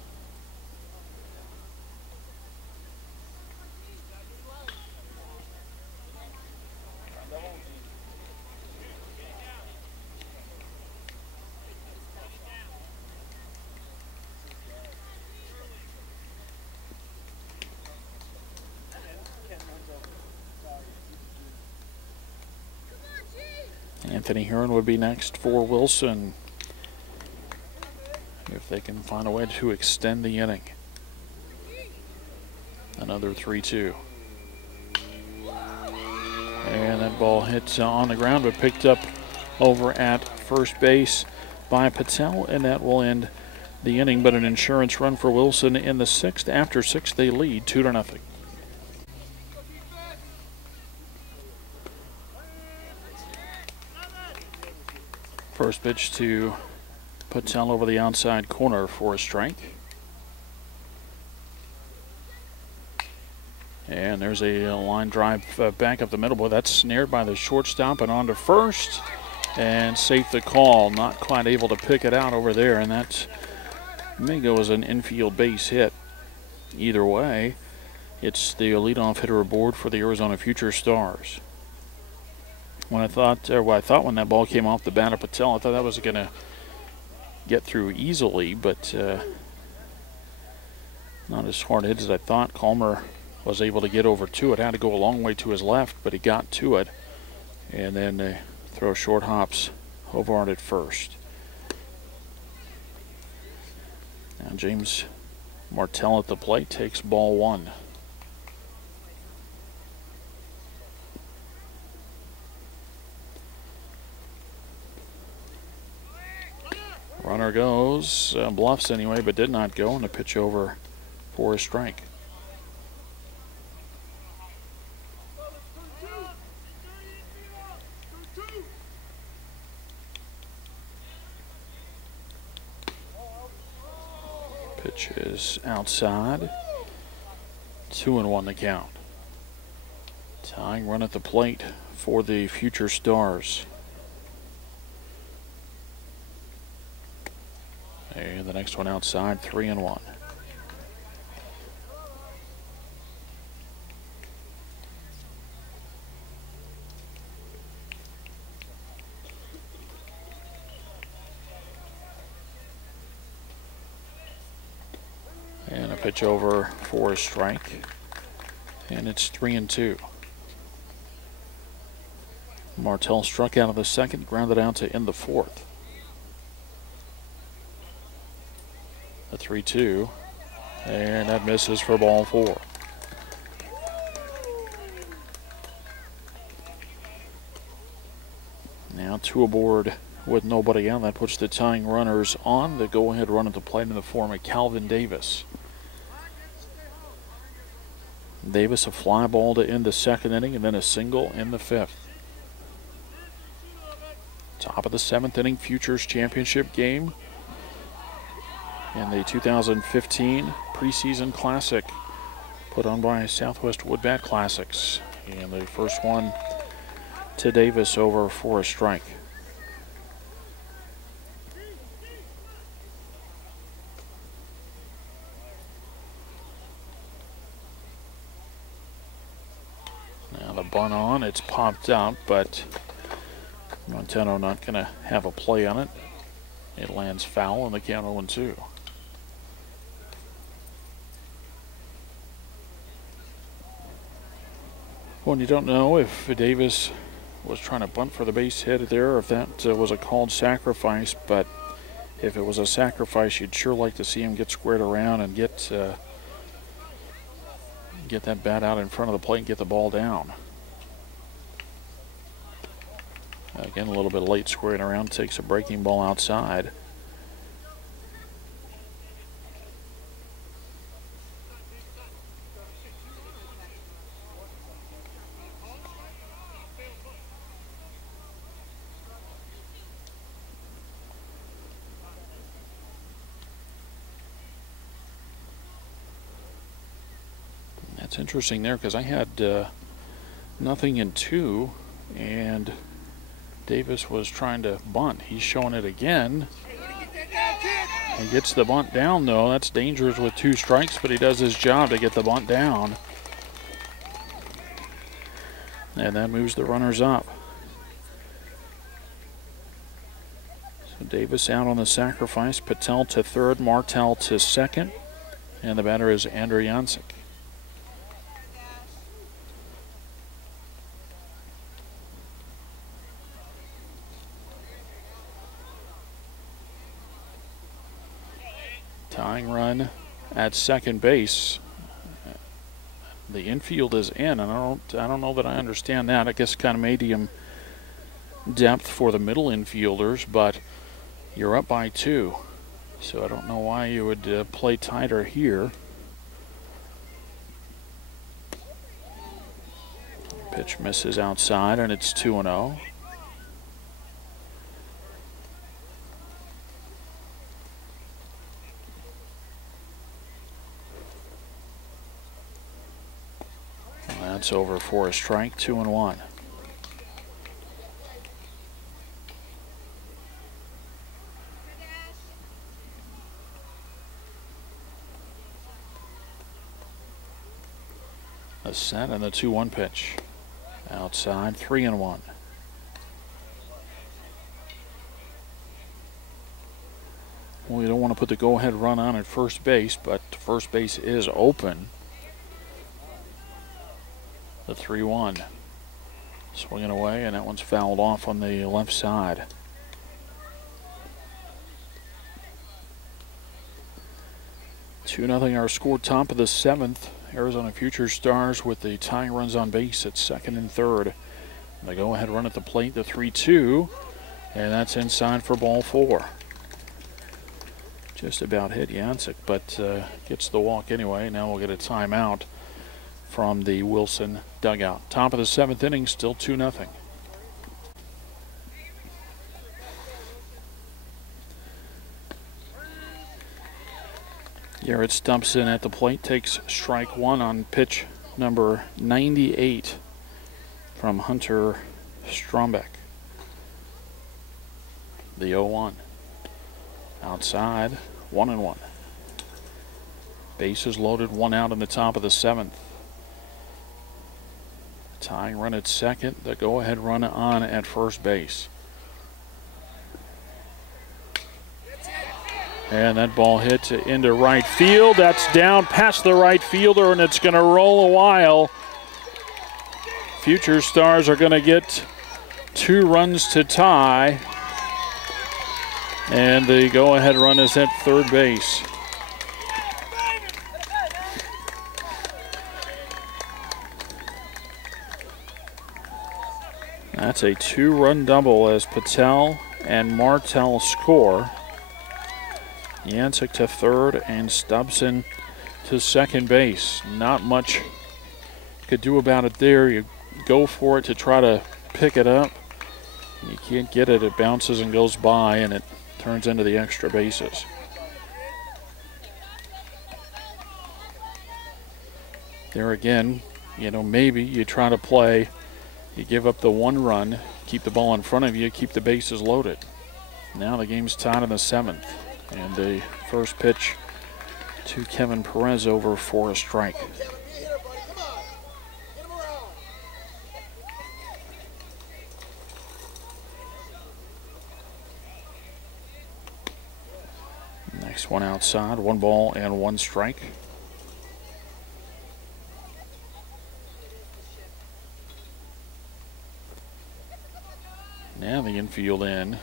Anthony Heron would be next for Wilson if they can find a way to extend the inning. Another 3-2. And that ball hits on the ground but picked up over at first base by Patel, and that will end the inning. But an insurance run for Wilson in the 6th. After 6, they lead 2-0. First pitch to Patel over the outside corner for a strike. And there's a line drive back up the middle. Boy, that's snared by the shortstop and on to first. And safe the call. Not quite able to pick it out over there. And that may go as an infield base hit. Either way, it's the leadoff hitter aboard for the Arizona Future Stars. When I thought when that ball came off the bat of Patel, I thought that was going to get through easily, but not as hard hit as I thought. Calmer was able to get over to it. Had to go a long way to his left, but he got to it. And then throw short hops Hovard at first. Now James Martell at the plate takes ball 1. Runner goes, bluffs anyway, but did not go, and a pitch over for a strike. Pitch is outside. 2-1 the count. Tying run at the plate for the Future Stars. And the next one outside, 3-1. Pitch over for a strike. And it's 3-2. Martell struck out of the second, grounded out to end the fourth. The 3-2. And that misses for ball 4. Now 2 aboard with nobody out. That puts the tying runners on. The go-ahead run at the plate in the form of Calvin Davis. Davis a fly ball to end the second inning and then a single in the 5th. Top of the 7th inning, Futures Championship game in the 2015 Preseason Classic put on by Southwest Woodbat Classics. And the first one to Davis over for a strike. Now the bunt on, it's popped out, but Montano not going to have a play on it. It lands foul on the count 0-2. Well, you don't know if Davis was trying to bunt for the base hit there, or if that was a called sacrifice, but if it was a sacrifice, you'd sure like to see him get squared around and get that bat out in front of the plate and get the ball down. Again, a little bit late squaring around, takes a breaking ball outside. That's interesting there because I had nothing in 2 and Davis was trying to bunt. He's showing it again. He gets the bunt down though. That's dangerous with 2 strikes, but he does his job to get the bunt down. And that moves the runners up. So Davis out on the sacrifice. Patel to third, Martell to second. And the batter is Andrew Jancic. Tying run at second base. The infield is in, and I don't know that I understand that. I guess kind of medium depth for the middle infielders, but you're up by 2, so I don't know why you would play tighter here. Pitch misses outside, and it's 2-0. That's over for a strike, 2-1. A set and the 2-1 pitch. Outside, 3-1. Well, you don't want to put the go-ahead run on at first base, but first base is open. The 3-1. Swinging away, and that one's fouled off on the left side. Two 2-0 our score, top of the 7th. Arizona Futures Stars with the tying runs on base at second and third. The go-ahead run at the plate, the 3-2, and that's inside for ball 4. Just about hit Jancic, but gets the walk anyway. Now we'll get a timeout from the Wilson dugout. Top of the 7th inning, still 2-0. Garrett stumps in at the plate, takes strike 1 on pitch number 98 from Hunter Strombeck. The 0-1. Outside, 1-1. Bases loaded, 1 out in the top of the 7th. Tying run at second, the go-ahead run on at first base. And that ball hit into right field. That's down past the right fielder, and it's going to roll a while. Future Stars are going to get 2 runs to tie. And the go-ahead run is at third base. That's a 2-run double as Patel and Martel score. Yancek to third and Stubson to second base. Not much you could do about it there. You go for it to try to pick it up. You can't get it. It bounces and goes by, and it turns into the extra bases. There again, you know, maybe you try to play, you give up the 1 run, keep the ball in front of you, keep the bases loaded. Now the game's tied in the 7th. And the first pitch to Kevin Perez over for a strike. Next one outside, 1 ball and 1 strike. Now the infield in.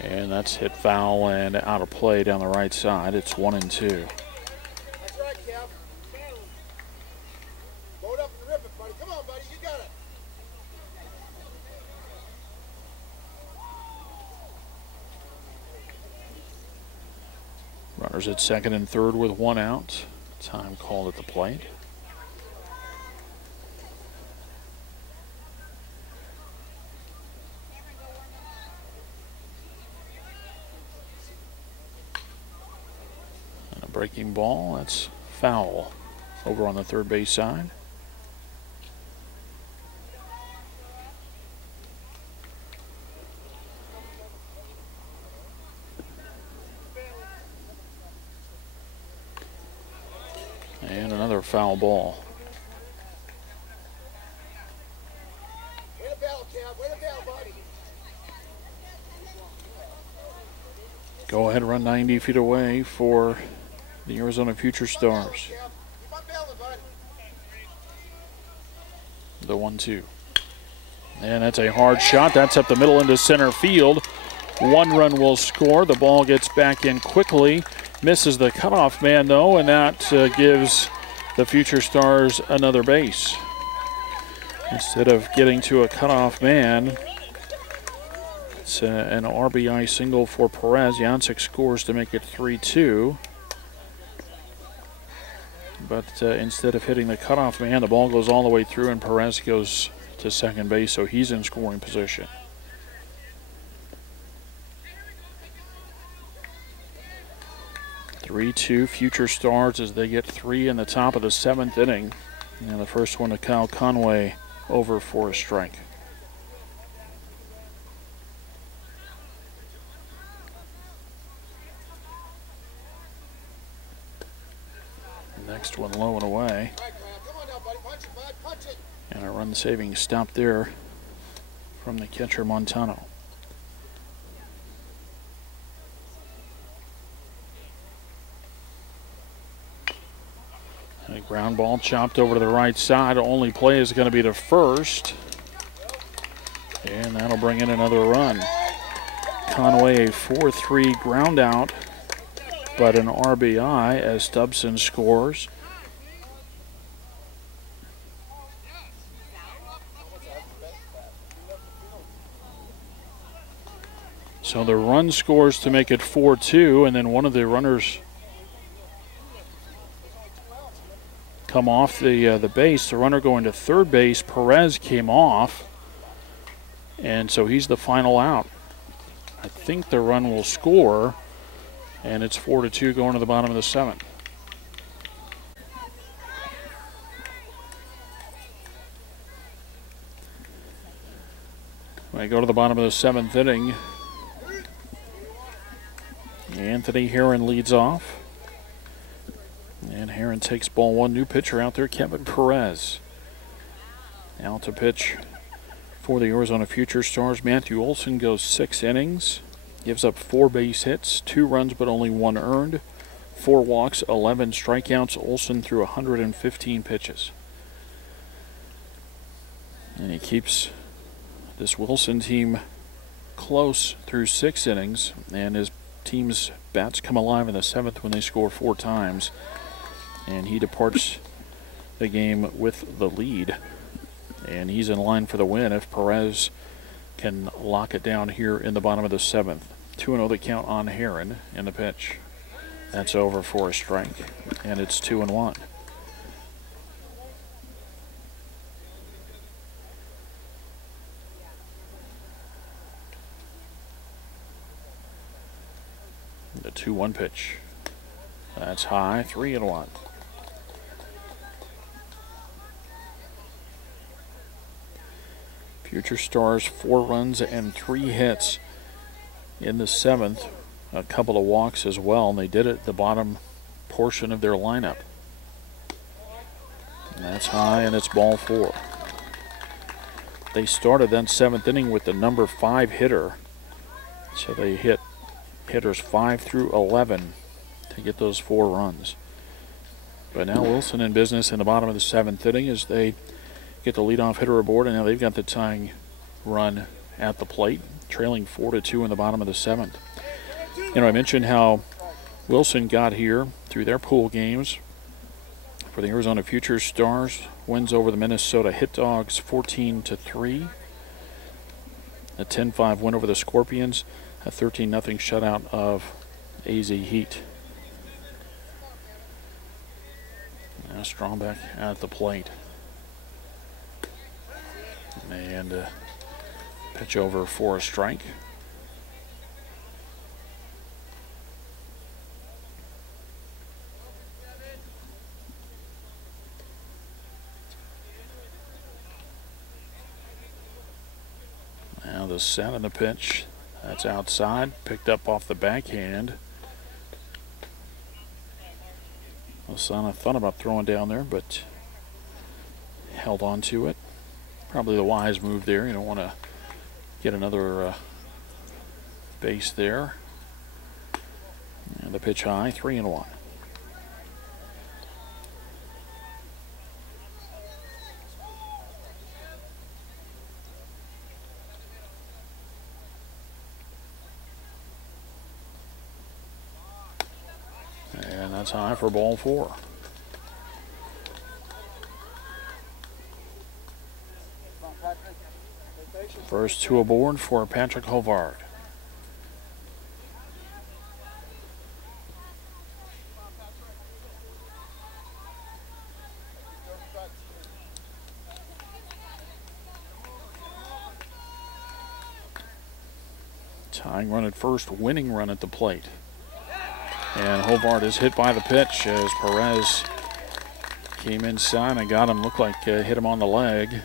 And that's hit foul and out of play down the right side. It's 1-2. That's right, Kev. Load up and rip it, buddy. Come on, buddy. You got it. Runners at second and third with 1 out. Time called at the plate. Breaking ball, that's foul over on the third base side. And another foul ball. Way to battle, Kev. Way to battle, buddy. Go ahead, run 90 feet away for the Arizona Future Stars. The 1-2. And that's a hard shot. That's up the middle into center field. 1 run will score. The ball gets back in quickly. Misses the cutoff man, though, and that gives the Future Stars another base. Instead of getting to a cutoff man, it's an RBI single for Perez. Yancek scores to make it 3-2. But instead of hitting the cutoff man, the ball goes all the way through and Perez goes to second base, so he's in scoring position. Three-two Future Stars as they get 3 in the top of the 7th inning. And the first one to Kyle Conway over for a strike. Next one low and away. And a run-saving stop there from the catcher Montano. A ground ball chopped over to the right side. Only play is going to be to first. And that'll bring in another run. Conway a 4-3 ground out, but an RBI as Stubson scores. So the run scores to make it 4-2, and then one of the runners come off the base. The runner going to third base, Perez, came off, and so he's the final out. I think the run will score, and it's 4-2 going to the bottom of the 7th. When I go to the bottom of the 7th inning, Anthony Herron leads off. And Herron takes ball 1. New pitcher out there, Kevin Perez. Now to pitch for the Arizona Future Stars. Matthew Olson goes 6 innings. Gives up 4 base hits, 2 runs but only 1 earned, 4 walks, 11 strikeouts. Olson threw 115 pitches. And he keeps this Wilson team close through 6 innings, and his team's bats come alive in the 7th when they score 4 times. And he departs the game with the lead. And he's in line for the win if Perez can lock it down here in the bottom of the 7th. 2-0 the count on Heron in the pitch. That's over for a strike, and it's 2-1. The 2-1 pitch. That's high, 3-1. Future Stars 4 runs and 3 hits in the 7th, a couple of walks as well, and they did it at the bottom portion of their lineup. And that's high, and it's ball 4. They started that 7th inning with the number 5 hitter, so they hit hitters 5 through 11 to get those 4 runs. But now Wilson in business in the bottom of the 7th inning as they get the leadoff hitter aboard, and now they've got the tying run at the plate, trailing 4-2 in the bottom of the 7th. You know, I mentioned how Wilson got here through their pool games for the Arizona Future Stars. Wins over the Minnesota Hit Dogs 14-3. A 10-5 win over the Scorpions. A 13-0 shutout of AZ Heat. Now Strombeck at the plate. And pitch over for a strike. Now the set of the pitch. That's outside. Picked up off the backhand. Osana thought about throwing down there, but held on to it. Probably the wise move there. You don't want to get another base there. And the pitch high, 3-1. And that's high for ball 4. First 2 aboard for Patrick Hovard. Tying run at first, winning run at the plate. And Hovard is hit by the pitch as Perez came inside and got him, looked like hit him on the leg.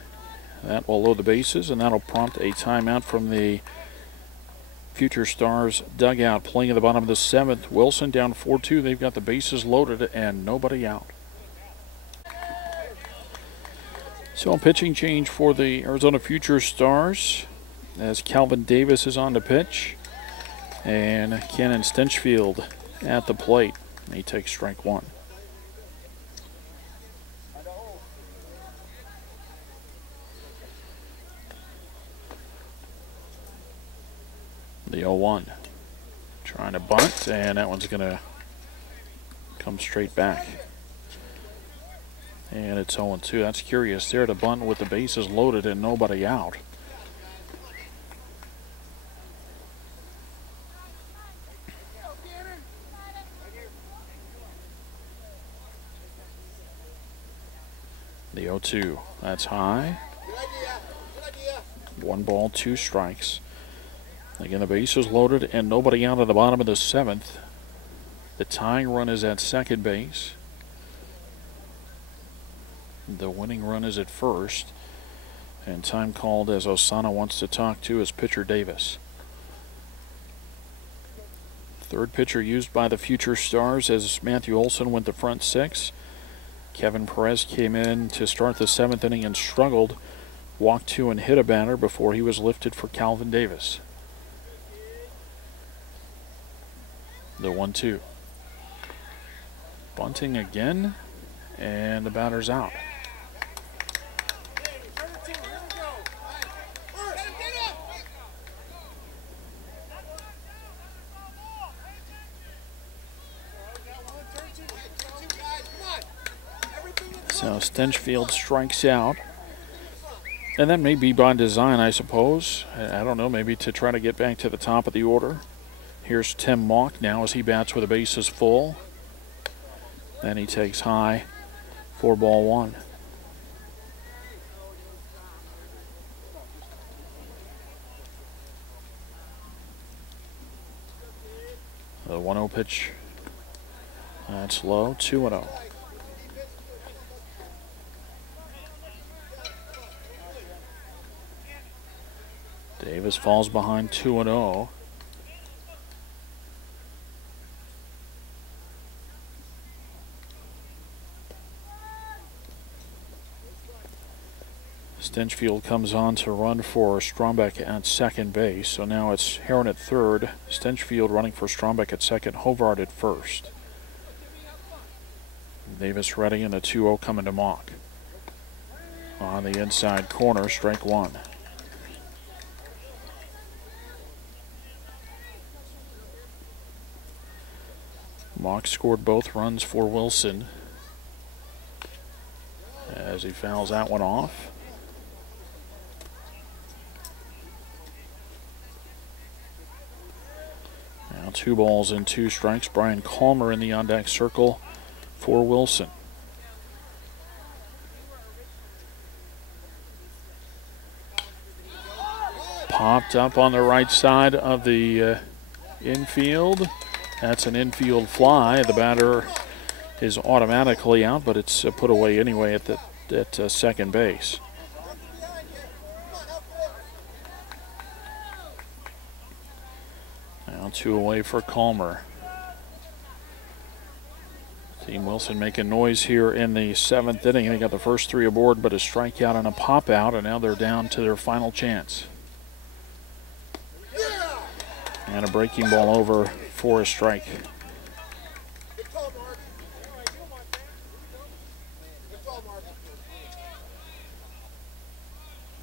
That will load the bases, and that'll prompt a timeout from the Future Stars dugout. Playing at the bottom of the 7th. Wilson down 4-2. They've got the bases loaded and nobody out. So a pitching change for the Arizona Future Stars as Calvin Davis is on the pitch. And Cannon Stinchfield at the plate. He takes strike 1. The 0-1. Trying to bunt, and that one's going to come straight back. And it's 0-2. That's curious there to bunt with the bases loaded and nobody out. The 0-2. That's high. 1 ball, 2 strikes. Again, the bases loaded and nobody out at the bottom of the 7th. The tying run is at second base. The winning run is at first. And time called as Osana wants to talk to his pitcher Davis. Third pitcher used by the Future Stars as Matthew Olson went to front 6. Kevin Perez came in to start the 7th inning and struggled. Walked 2 and hit a batter before he was lifted for Calvin Davis. The 1-2. Bunting again, and the batter's out. So Stinchfield strikes out. And that may be by design, I suppose. I don't know, maybe to try to get back to the top of the order. Here's Tim Mock now as he bats with the bases full. Then he takes high for ball one. The 1-0 pitch. That's low, 2-0. Davis falls behind 2-0. Stinchfield comes on to run for Strombeck at second base. So now it's Heron at third, Stinchfield running for Strombeck at second, Hovard at first. Davis ready, and the 2-0 coming to Mock. On the inside corner, strike one. Mock scored both runs for Wilson as he fouls that one off. Now 2 balls and 2 strikes. Brian Calmer in the on-deck circle for Wilson. Popped up on the right side of the infield. That's an infield fly. The batter is automatically out, but it's put away anyway at second base. Now 2 away for Calmer. Team Wilson making noise here in the 7th inning. They got the first 3 aboard, but a strikeout and a pop out, and now they're down to their final chance. And a breaking ball over for a strike.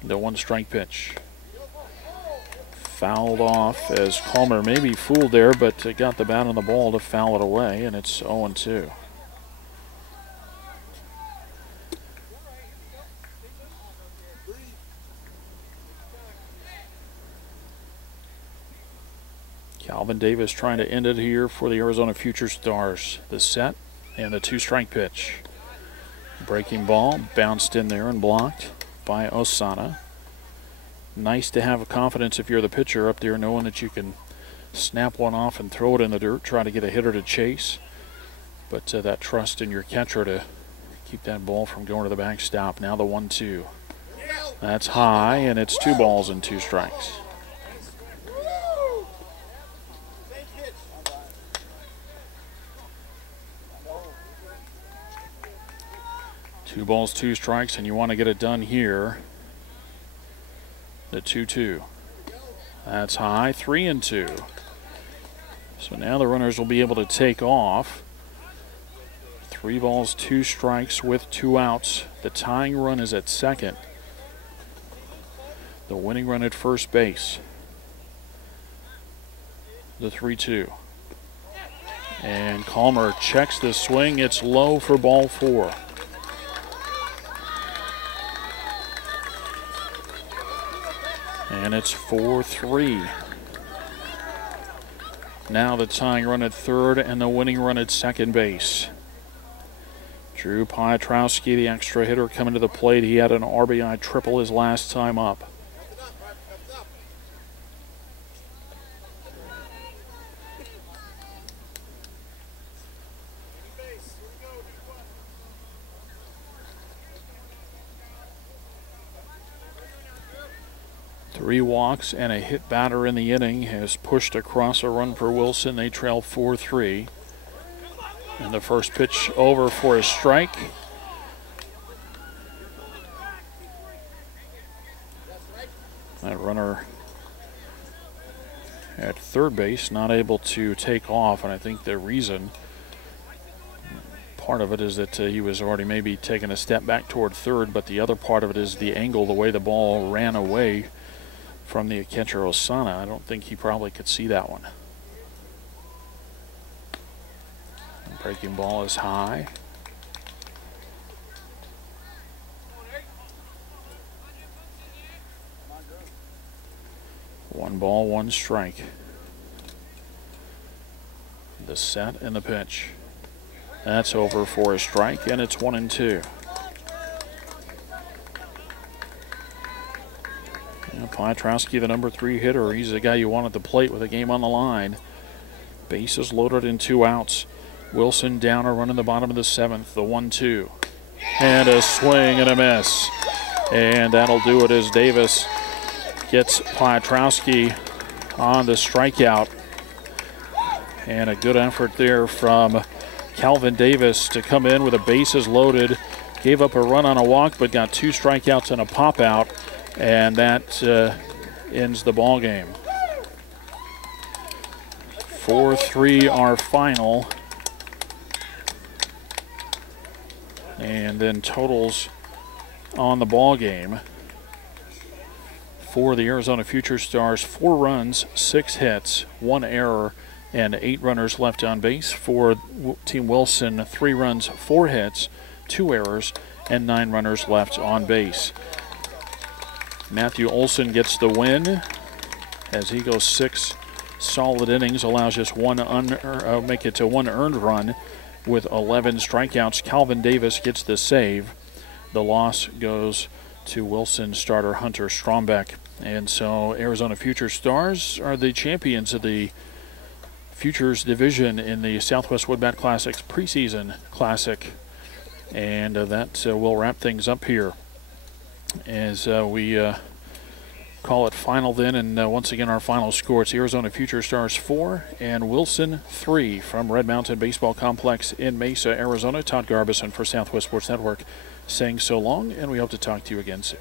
The 1-strike pitch. Fouled off as Calmer may be fooled there, but got the bat on the ball to foul it away, and it's 0-2. Calvin Davis trying to end it here for the Arizona Future Stars. The set and the 2-strike pitch. Breaking ball bounced in there and blocked by Osana. Nice to have confidence if you're the pitcher up there, knowing that you can snap one off and throw it in the dirt, try to get a hitter to chase. But that trust in your catcher to keep that ball from going to the backstop. Now the 1-2. That's high, and it's 2 balls and 2 strikes. Two balls, 2 strikes, and you want to get it done here. The 2-2. That's high, 3-2. So now the runners will be able to take off. 3 balls, 2 strikes with 2 outs. The tying run is at second. The winning run at first base. The 3-2. And Calmer checks the swing. It's low for ball 4. And it's 4-3. Now the tying run at third and the winning run at second base. Drew Piotrowski, the extra hitter, coming to the plate. He had an RBI triple his last time up. Three walks and a hit batter in the inning has pushed across a run for Wilson. They trail 4-3. And the first pitch over for a strike. That runner at third base, not able to take off, and I think the reason, part of it is that he was already maybe taking a step back toward third, but the other part of it is the angle, the way the ball ran away from the catcher Osana. I don't think he probably could see that one. Breaking ball is high. One ball, one strike. The set and the pitch. That's over for a strike, and it's 1-2. Piotrowski, the number 3 hitter, he's the guy you want at the plate with a game on the line. Bases loaded and 2 outs. Wilson down a run in the bottom of the 7th, the 1-2. And a swing and a miss. And that'll do it as Davis gets Piotrowski on the strikeout. And a good effort there from Calvin Davis to come in with the bases loaded. Gave up a run on a walk, but got 2 strikeouts and a pop out. And that ends the ball game. 4-3 our final. And then totals on the ball game for the Arizona Future Stars: 4 runs, 6 hits, 1 error, and 8 runners left on base. For Team Wilson, 3 runs, 4 hits, 2 errors, and 9 runners left on base. Matthew Olson gets the win as he goes 6 solid innings, allows just make it to 1 earned run with 11 strikeouts. Calvin Davis gets the save. The loss goes to Wilson starter Hunter Strombeck. And so Arizona Future Stars are the champions of the Futures Division in the Southwest Woodbat Classics preseason classic. And that will wrap things up here as we call it final then. And once again, our final score, it's Arizona Future Stars 4 and Wilson 3 from Red Mountain Baseball Complex in Mesa, Arizona. Todd Garbison for Southwest Sports Network saying so long, and we hope to talk to you again soon.